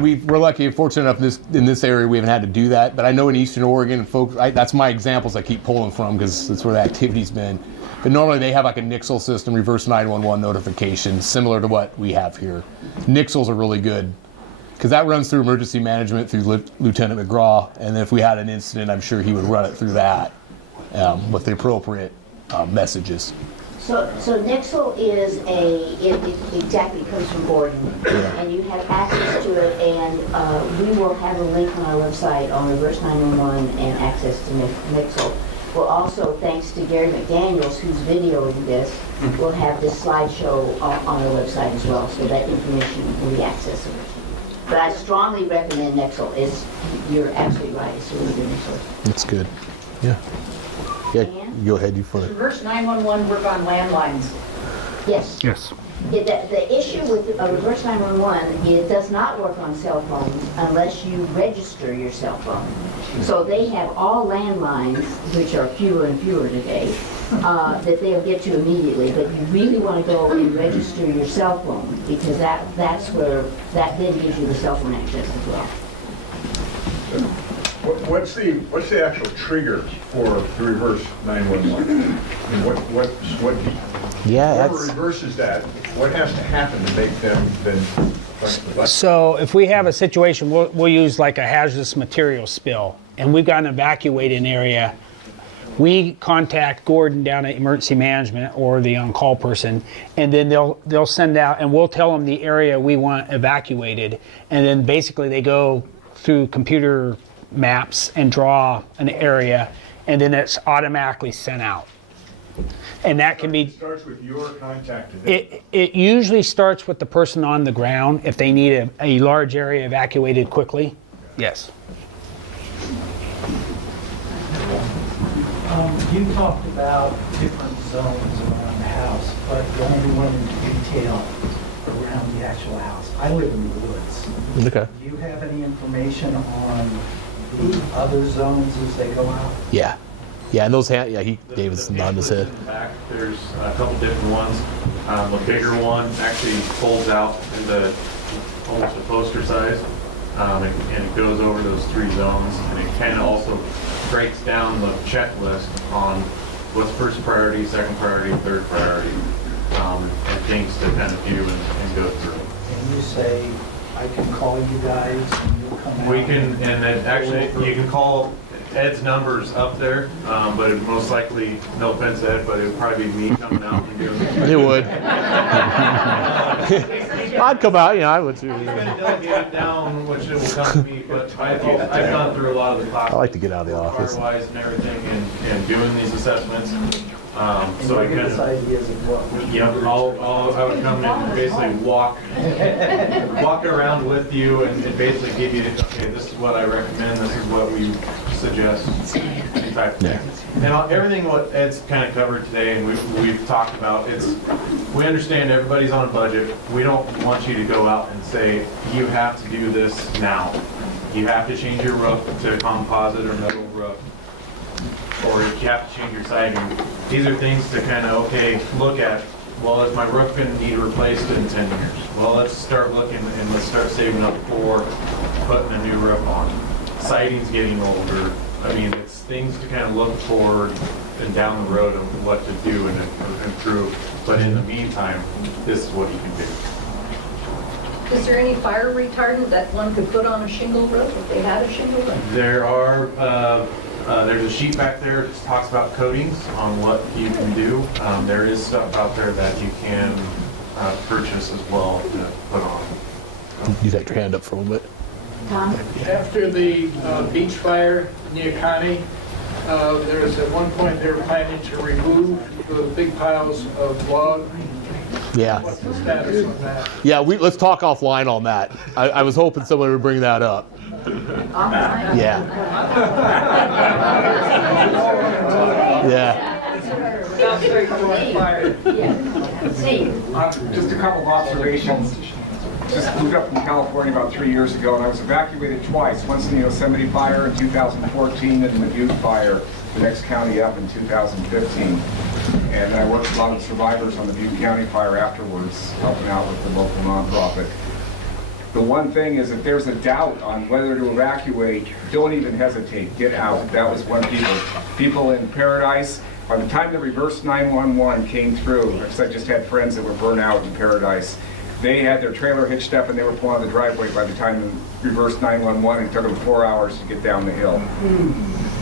we're lucky and fortunate enough in this area we haven't had to do that, but I know in Eastern Oregon, folks, that's my examples I keep pulling from because that's where the activity's been. But normally they have like a NIXL system, reverse 911 notification, similar to what we have here. NIXLs are really good. Because that runs through emergency management through Lieutenant McGraw, and if we had an incident, I'm sure he would run it through that with the appropriate messages. So Nixle is it exactly comes from Gordon, and you have access to it, and we will have a link on our website on Reverse 911 and access to Nixle. We'll also, thanks to Gary McDaniels, who's videoing this, we'll have this slideshow on our website as well, so that information will be accessible. But I strongly recommend Nixle. You're absolutely right. It's a really good resource. That's good. Yeah. Yeah. Go ahead. You first. Reverse 911 work on landlines. Yes. Yes. The issue with Reverse 911, it does not work on cell phones unless you register your cell phone. So they have all landlines, which are fewer and fewer today, that they'll get to immediately. But you really want to go and register your cell phone, because that's where that then gives you the cell phone access as well. What's the actual trigger for the reverse 911? And what whoever reverses that, what has to happen to make them then press the button? So if we have a situation, we'll use like a hazardous material spill, and we've got an evacuating area. We contact Gordon down at Emergency Management or the on-call person, and then they'll send out, and we'll tell them the area we want evacuated, and then basically they go through computer maps and draw an area, and then it's automatically sent out. And that can be. It starts with your contact to them. It usually starts with the person on the ground if they need a large area evacuated quickly. Yes. You talked about different zones around the house, but you only went into detail around the actual house. I live in the woods. Okay. Do you have any information on the other zones as they go out? Yeah. Yeah, and those David's nodding his head. In the back, there's a couple different ones. A bigger one actually folds out into almost a poster size, and it goes over those 3 zones, and it kind of also breaks down the checklist on what's first priority, second priority, third priority, and things to kind of view and go through. And you say, I can call you guys and you'll come out? We can, and then actually, you can call Ed's number's up there, but it most likely, no offense Ed, but it would probably be me coming out and doing it. It would. I'd come out, I would too. I'm going to delegate it down, which it will come to me, but I've gone through a lot of the classes. I like to get out of the office. Fire-wise and everything, and doing these assessments. So I kind of, ideas of what? yeah, I would come and basically walk around with you and basically give you, okay, this is what I recommend, this is what we suggest, type of thing. And everything what Ed's kind of covered today and we've talked about, we understand everybody's on a budget. We don't want you to go out and say, you have to do this now. You have to change your roof to a composite or metal roof, or you have to change your siding. These are things to kind of, okay, look at, well, is my roof going to need replaced in 10 years? Well, let's start looking and let's start saving up for putting a new roof on. Siding's getting older. I mean, it's things to kind of look forward and down the road of what to do and improve. But in the meantime, this is what you can do. Is there any fire retardant that one could put on a shingle roof if they had a shingle roof? There are, there's a sheet back there that talks about coatings on what you can do. There is stuff out there that you can purchase as well to put on. You'd have your hand up for a little bit. Tom? After the beach fire near Connie, there was at one point they were planning to remove the big piles of log. Yeah. What's the status on that? Yeah, let's talk offline on that. I was hoping someone would bring that up. Yeah. Yeah. Just a couple of observations. Just moved up from California about 3 years ago, and I was evacuated twice. Once in the Yosemite fire in 2014, and the Butte fire, the next county up in 2015. And I worked with a lot of survivors on the Butte County fire afterwards, helping out with the local nonprofit. The one thing is, if there's a doubt on whether to evacuate, don't even hesitate, get out. That was one people in Paradise. By the time the reverse 911 came through, because I just had friends that were burnt out in Paradise, they had their trailer hitched up and they were pulling out the driveway by the time the reverse 911, it took them 4 hours to get down the hill.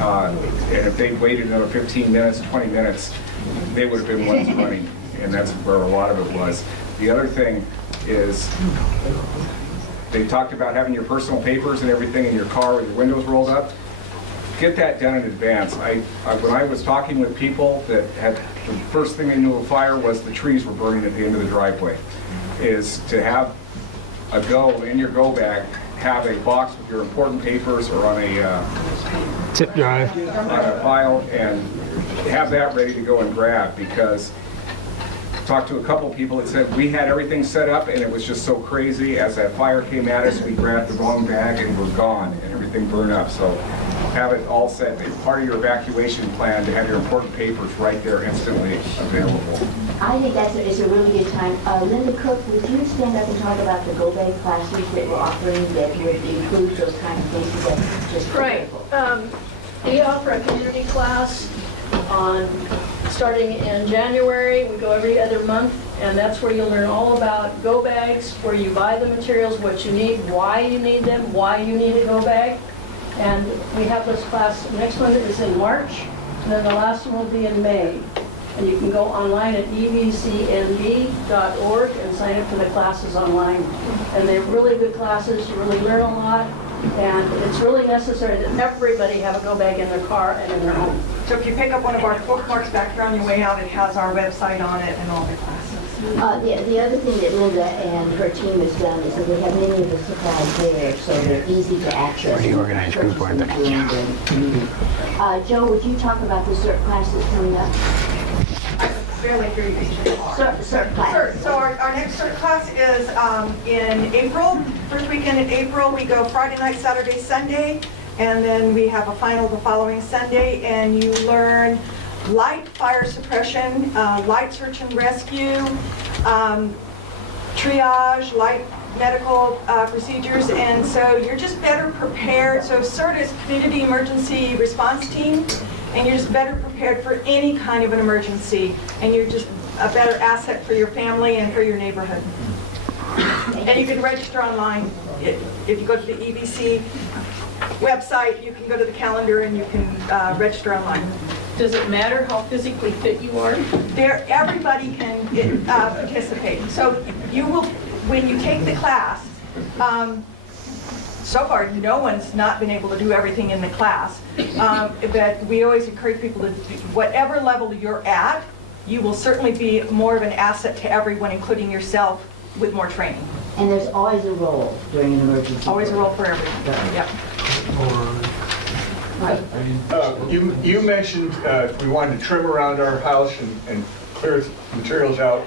And if they'd waited another 15 minutes, 20 minutes, they would have been ones running. and that's where a lot of it was. The other thing is, they talked about having your personal papers and everything in your car with your windows rolled up. Get that done in advance. When I was talking with people that had, the first thing they knew of fire was the trees were burning at the end of the driveway, is to have a in your go bag, have a box with your important papers or on a Tip drive. on a file, and have that ready to go and grab, because talked to a couple people that said we had everything set up and it was just so crazy. As that fire came at us, we grabbed the wrong bag and we're gone and everything burned up. So have it all set. It's part of your evacuation plan to have your important papers right there instantly available. I think it's a really good time. Linda Cook, would you stand up and talk about the Go Bag classes that we're offering that would include those kind of things that just Right. We offer a community class starting in January. We go every other month, and that's where you'll learn all about go bags, where you buy the materials, what you need, why you need them, why you need a go bag. And we have this class, the next one is in March, and then the last one will be in May. And you can go online at evcnb.org and sign up for the classes online. And they're really good classes, you really learn a lot, and it's really necessary that everybody have a go bag in their car and in their home. So if you pick up one of our bookmarks back there on your way out, it has our website on it and all the classes. The other thing that Linda and her team has done is that they have many of the supplies there, so they're easy to access. Pretty organized group, aren't they? Joe, would you talk about the CERT class that's coming up? Barely hear you. CERT class. CERT. So our next CERT class is in April. First weekend in April, we go Friday night, Saturday, Sunday, and then we have a final the following Sunday, and you learn light fire suppression, light search and rescue, triage, light medical procedures, and so you're just better prepared. So CERT is Community Emergency Response Team, and you're just better prepared for any kind of an emergency, and you're just a better asset for your family and for your neighborhood. And you can register online. If you go to the EVC website, you can go to the calendar and you can register online. Does it matter how physically fit you are? Everybody can participate. So you will, when you take the class, so far no one's not been able to do everything in the class, but we always encourage people to, whatever level you're at, you will certainly be more of an asset to everyone, including yourself, with more training. And there's always a role during an emergency. Always a role for everyone. Yep. You mentioned if we wanted to trim around our house and clear materials out,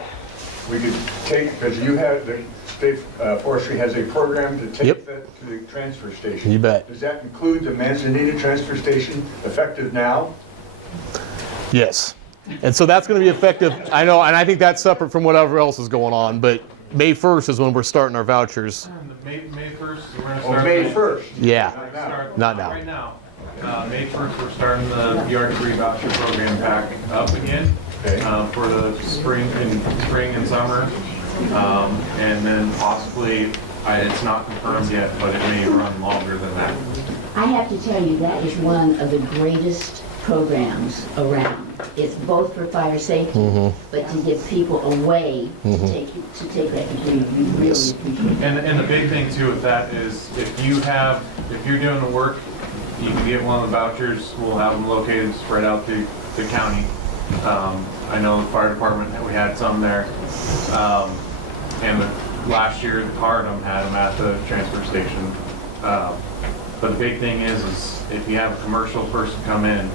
we could take, because you have, the state forestry has a program to take that to the transfer station. You bet. Does that include the Manzanita transfer station effective now? Yes. And so that's going to be effective, I know, and I think that's separate from whatever else is going on, but May 1st is when we're starting our vouchers. May 1st, we're going to Oh, start. May 1st? Yeah. Not now. Right now. May 1st, we're starting the yard debris voucher program back up again for the spring and summer. And then possibly, it's not confirmed yet, but it may run longer than that. I have to tell you, that is one of the greatest programs around. It's both for fire safety, but to give people a way to take that degree. We really appreciate it. And the big thing too with that is if you're doing the work, you can get one of the vouchers. We'll have them located spread out through the county. I know the fire department, we had some there. And last year, the Cardam had them at the transfer station. But the big thing is if you have a commercial person come in,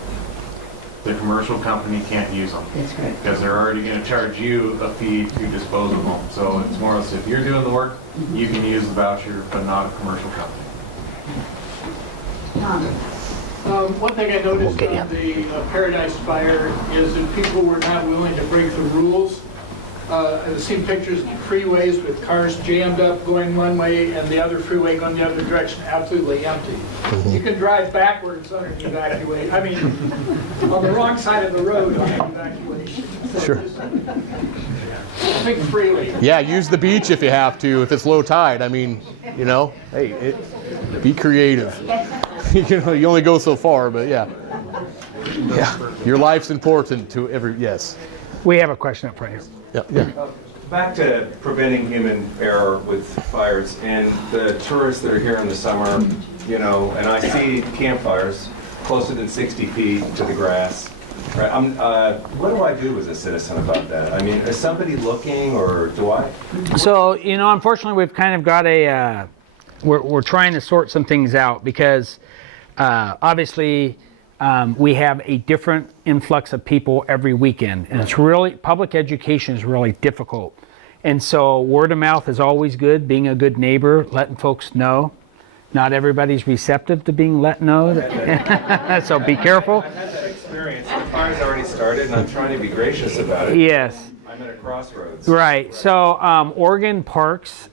the commercial company can't use them. That's correct. Because they're already going to charge you a fee to dispose of them. So it's more or less, if you're doing the work, you can use the voucher, but not a commercial company. One thing I noticed on the Paradise Fire is that people were not willing to break the rules. I've seen pictures of freeways with cars jammed up going one way and the other freeway going the other direction, absolutely empty. You can drive backwards on an evacuation. I mean, on the wrong side of the road on an evacuation. So Sure. just think freely. Yeah, use the beach if you have to, if it's low tide. I mean, you know, hey, be creative. You only go so far, but yeah. Yeah, your life's important to every, yes. We have a question up front here. Yeah. Back to preventing human error with fires and the tourists that are here in the summer, you know, and I see campfires closer than 60 feet to the grass. Right. What do I do as a citizen about that? I mean, is somebody looking, or do I? So, you know, unfortunately, we've kind of got a, we're trying to sort some things out because obviously we have a different influx of people every weekend. And it's really, public education is really difficult. And so word of mouth is always good, being a good neighbor, letting folks know. Not everybody's receptive to being let know. So be careful. I've had that experience. The fire's already started, and I'm trying to be gracious about it. Yes. I'm at a crossroads. Right. So Oregon parks,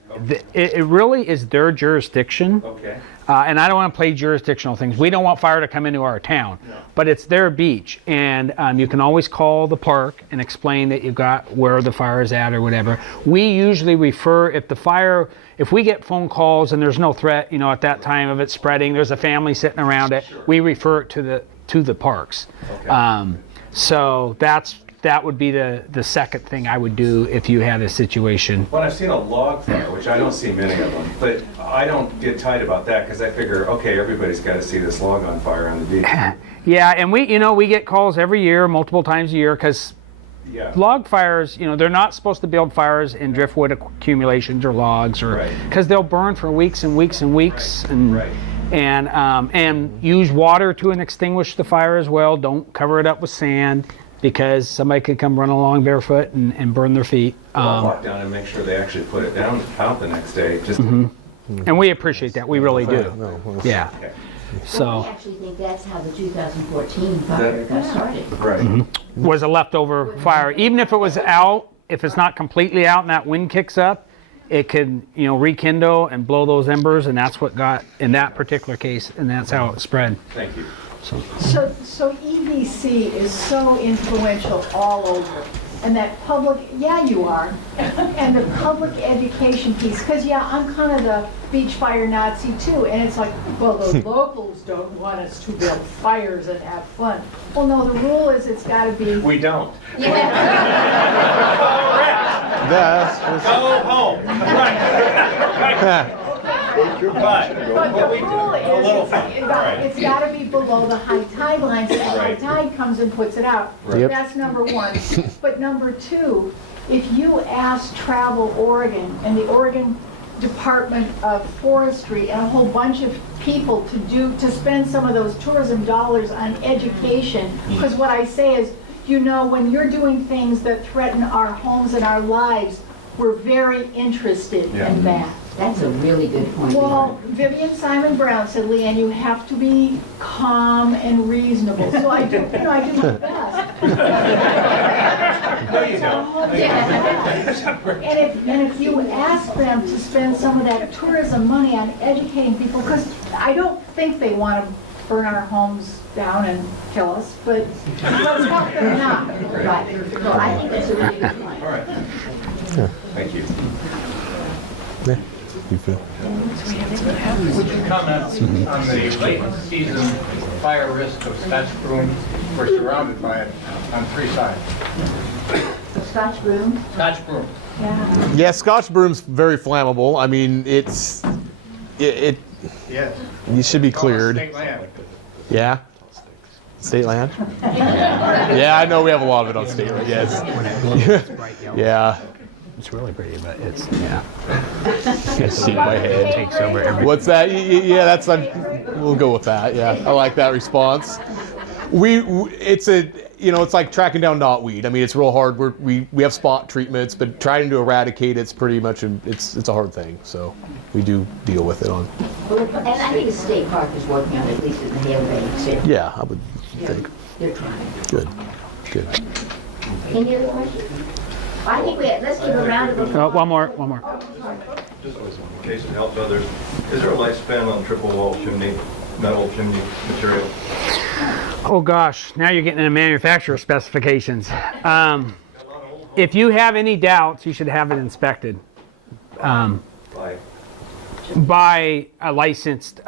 it really is their jurisdiction. Okay. And I don't want to play jurisdictional things. We don't want fire to come into our town, but it's their beach. And you can always call the park and explain that you've got where the fire is at or whatever. We usually refer, if we get phone calls and there's no threat, you know, at that time of it spreading, there's a family sitting around it, we refer it to the parks. Okay. So that would be the second thing I would do if you had a situation. Well, I've seen a log fire, which I don't see many of them, but I don't get tight about that because I figure, okay, everybody's got to see this log on fire on the beach. Yeah, and we get calls every year, multiple times a year, because log fires, you know, they're not supposed to build fires in driftwood accumulations or logs, or because they'll burn for weeks and weeks and weeks, and use water to extinguish the fire as well. Don't cover it up with sand, because somebody could come run along barefoot and burn their feet. I'll walk down and make sure they actually put it out the next day. Just and we appreciate that. We really do. Yeah. Okay. So we actually think that's how the 2014 fire got started. Right. Was a leftover fire. Even if it was out, if it's not completely out and that wind kicks up, it could, you know, rekindle and blow those embers, and that's what got in that particular case, and that's how it spread. Thank you. So EDC is so influential all over, and that public, you are, and the public education piece, because I'm kind of the beach fire Nazi too, and it's like, well, the locals don't want us to build fires and have fun. Well, no, the rule is it's got to be. We don't. Go home. But the rule is, it's got to be below the high tide line, so the high tide comes and puts it out. Yep. That's number one. But number two, if you ask Travel Oregon and the Oregon Department of Forestry and a whole bunch of people to spend some of those tourism dollars on education, because what I say is, you know, when you're doing things that threaten our homes and our lives, we're very interested in that. That's a really good point. Well, Vivian Simon Brown said, Leanne, you have to be calm and reasonable. So I do my best. No, you don't. And if you ask them to spend some of that tourism money on educating people, because I don't think they want to burn our homes down and kill us, but let's help them not. Right. So I think that's a really good point. All right. Thank you. Yeah. You feel? Would you comment on the late season fire risk of Scotch broom? We're surrounded by it on three sides. Scotch broom? Scotch broom. Yeah, Scotch broom's very flammable. I mean, it Yes. you should be cleared. State land. Yeah. State land? Yeah, I know we have a lot of it on state land, yes. Yeah. It's really pretty, but it's, Can't see my head. takes over everything. What's that? Yeah, we'll go with that. Yeah, I like that response. It's like tracking down knotweed. I mean, it's real hard. We have spot treatments, but trying to eradicate it's pretty much it's a hard thing. So we do deal with it on. And I think the state park is working on it, at least in the Hale Bay. Yeah, I would think. They're trying. Good. Any other questions? I think let's give a round of applause. One more. Just in case it helps others, is there a lifespan on triple wall chimney, metal chimney material? Oh gosh, now you're getting into manufacturer specifications. If you have any doubts, you should have it inspected by a licensed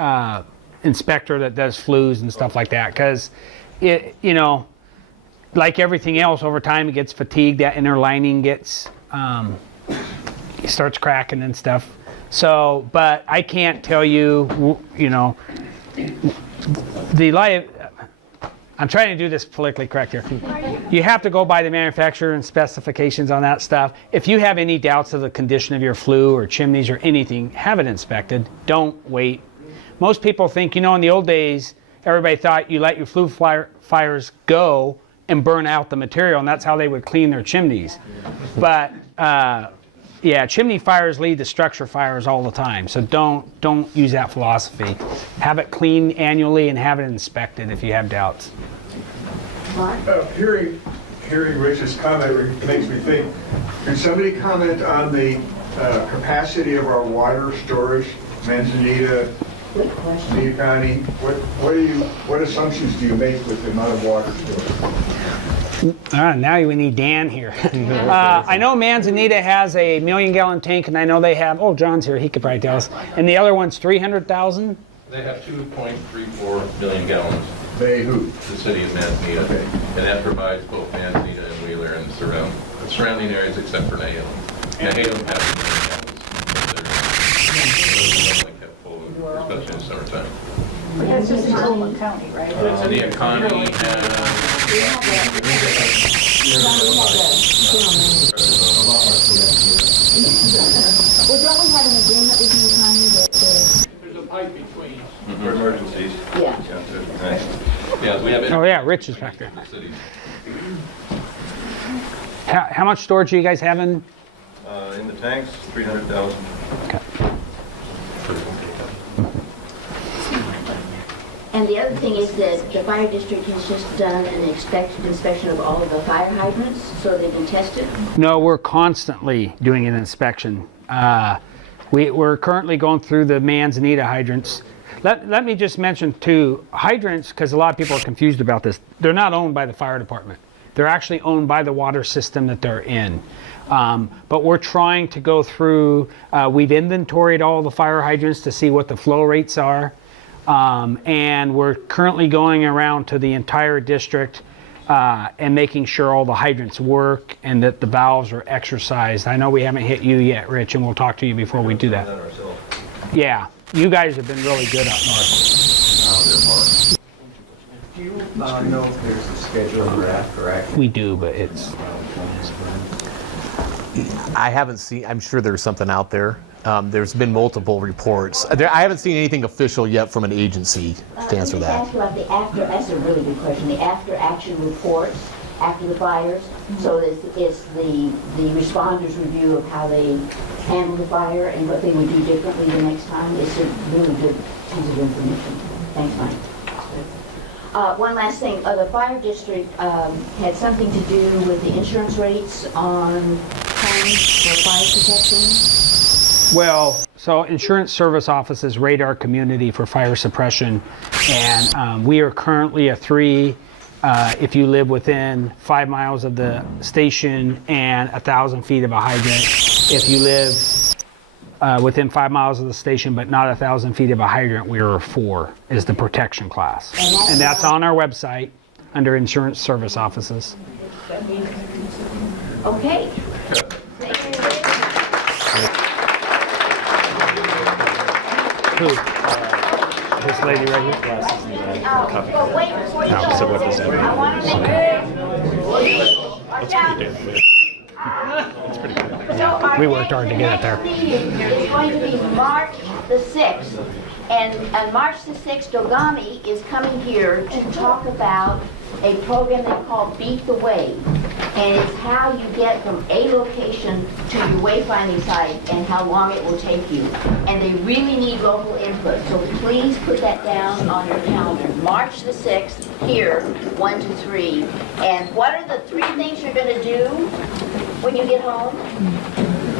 inspector that does flues and stuff like that, because like everything else, over time it gets fatigued. That inner lining gets it starts cracking and stuff. So, but I can't tell you, you know, I'm trying to do this politically correct here. You have to go by the manufacturer and specifications on that stuff. If you have any doubts of the condition of your flue or chimneys or anything, have it inspected. Don't wait. Most people think, you know, in the old days, everybody thought you let your flue fires go and burn out the material, and that's how they would clean their chimneys. But yeah, chimney fires lead to structure fires all the time. So don't use that philosophy. Have it cleaned annually and have it inspected if you have doubts. Hearing Rich's comment makes me think, can somebody comment on the capacity of our water storage, Manzanita, Lee County? What assumptions do you make with the amount of water storage? Now we need Dan here. I know Manzanita has a 1 million gallon tank, and I know they have, oh, John's here, he could probably tell us. And the other one's 300,000? They have 2.34 million gallons. They who? The city of Manzanita. Okay. And that provides both Manzanita and Wheeler and the surrounding areas except for Nahum. Nahum has 1 million gallons. They're kept full, especially in the summertime. That's just in Oakland County, right? The economy Well, don't we have an agreement with the economy that There's a pipe between. For emergencies. Yeah. Yeah, we have. Oh yeah, Rich is back there. How much storage are you guys having? In the tanks, 300,000. Okay. And the other thing is that the fire district has just done an inspection of all of the fire hydrants so they've been tested. No, we're constantly doing an inspection. We're currently going through the Manzanita hydrants. Let me just mention too, hydrants, because a lot of people are confused about this, they're not owned by the fire department. They're actually owned by the water system that they're in. But we're trying to go through, we've inventoried all the fire hydrants to see what the flow rates are. And we're currently going around to the entire district and making sure all the hydrants work and that the valves are exercised. I know we haven't hit you yet, Rich, and we'll talk to you before we do that. Yeah, you guys have been really good up north. Do you know if there's a schedule for after action? We do, but it's... I haven't seen, I'm sure there's something out there. There's been multiple reports. I haven't seen anything official yet from an agency to answer that. Ask about the after, that's a really good question, the after action reports after the fires. So it's the responders' review of how they handled the fire and what they would do differently the next time. It's a really good piece of information. Thanks, Mike. One last thing, the fire district had something to do with the insurance rates on homes for fire protection. Well, so insurance service offices rate our community for fire suppression, and we are currently a 3 if you live within 5 miles of the station and 1,000 feet of a hydrant. If you live within 5 miles of the station but not 1,000 feet of a hydrant, we are a 4 is the protection class. And that's on our website under insurance service offices. Okay. Who? This lady right here? But wait, before you No, go, so what does that mean? I want to make We worked hard to get it there. It's going to be March the 6th. And on March the 6th, Dogami is coming here to talk about a program they call Beat the Way. And it's how you get from a location to your wayfinding site and how long it will take you. And they really need local input. So please put that down on your calendar. March the 6th, here, 1 to 3. And what are the 3 things you're going to do when you get home?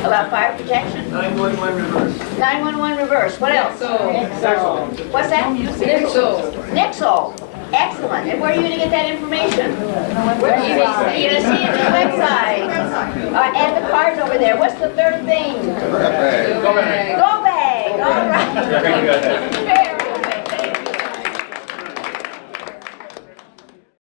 About fire protection? 911 reverse. 911 reverse. What else? Nixol. What's that? Nixol. Nixol. Excellent. And where are you going to get that information? You're going to see it on the website. And the cards over there. What's the 3rd thing? Go bag. Go bag. All right.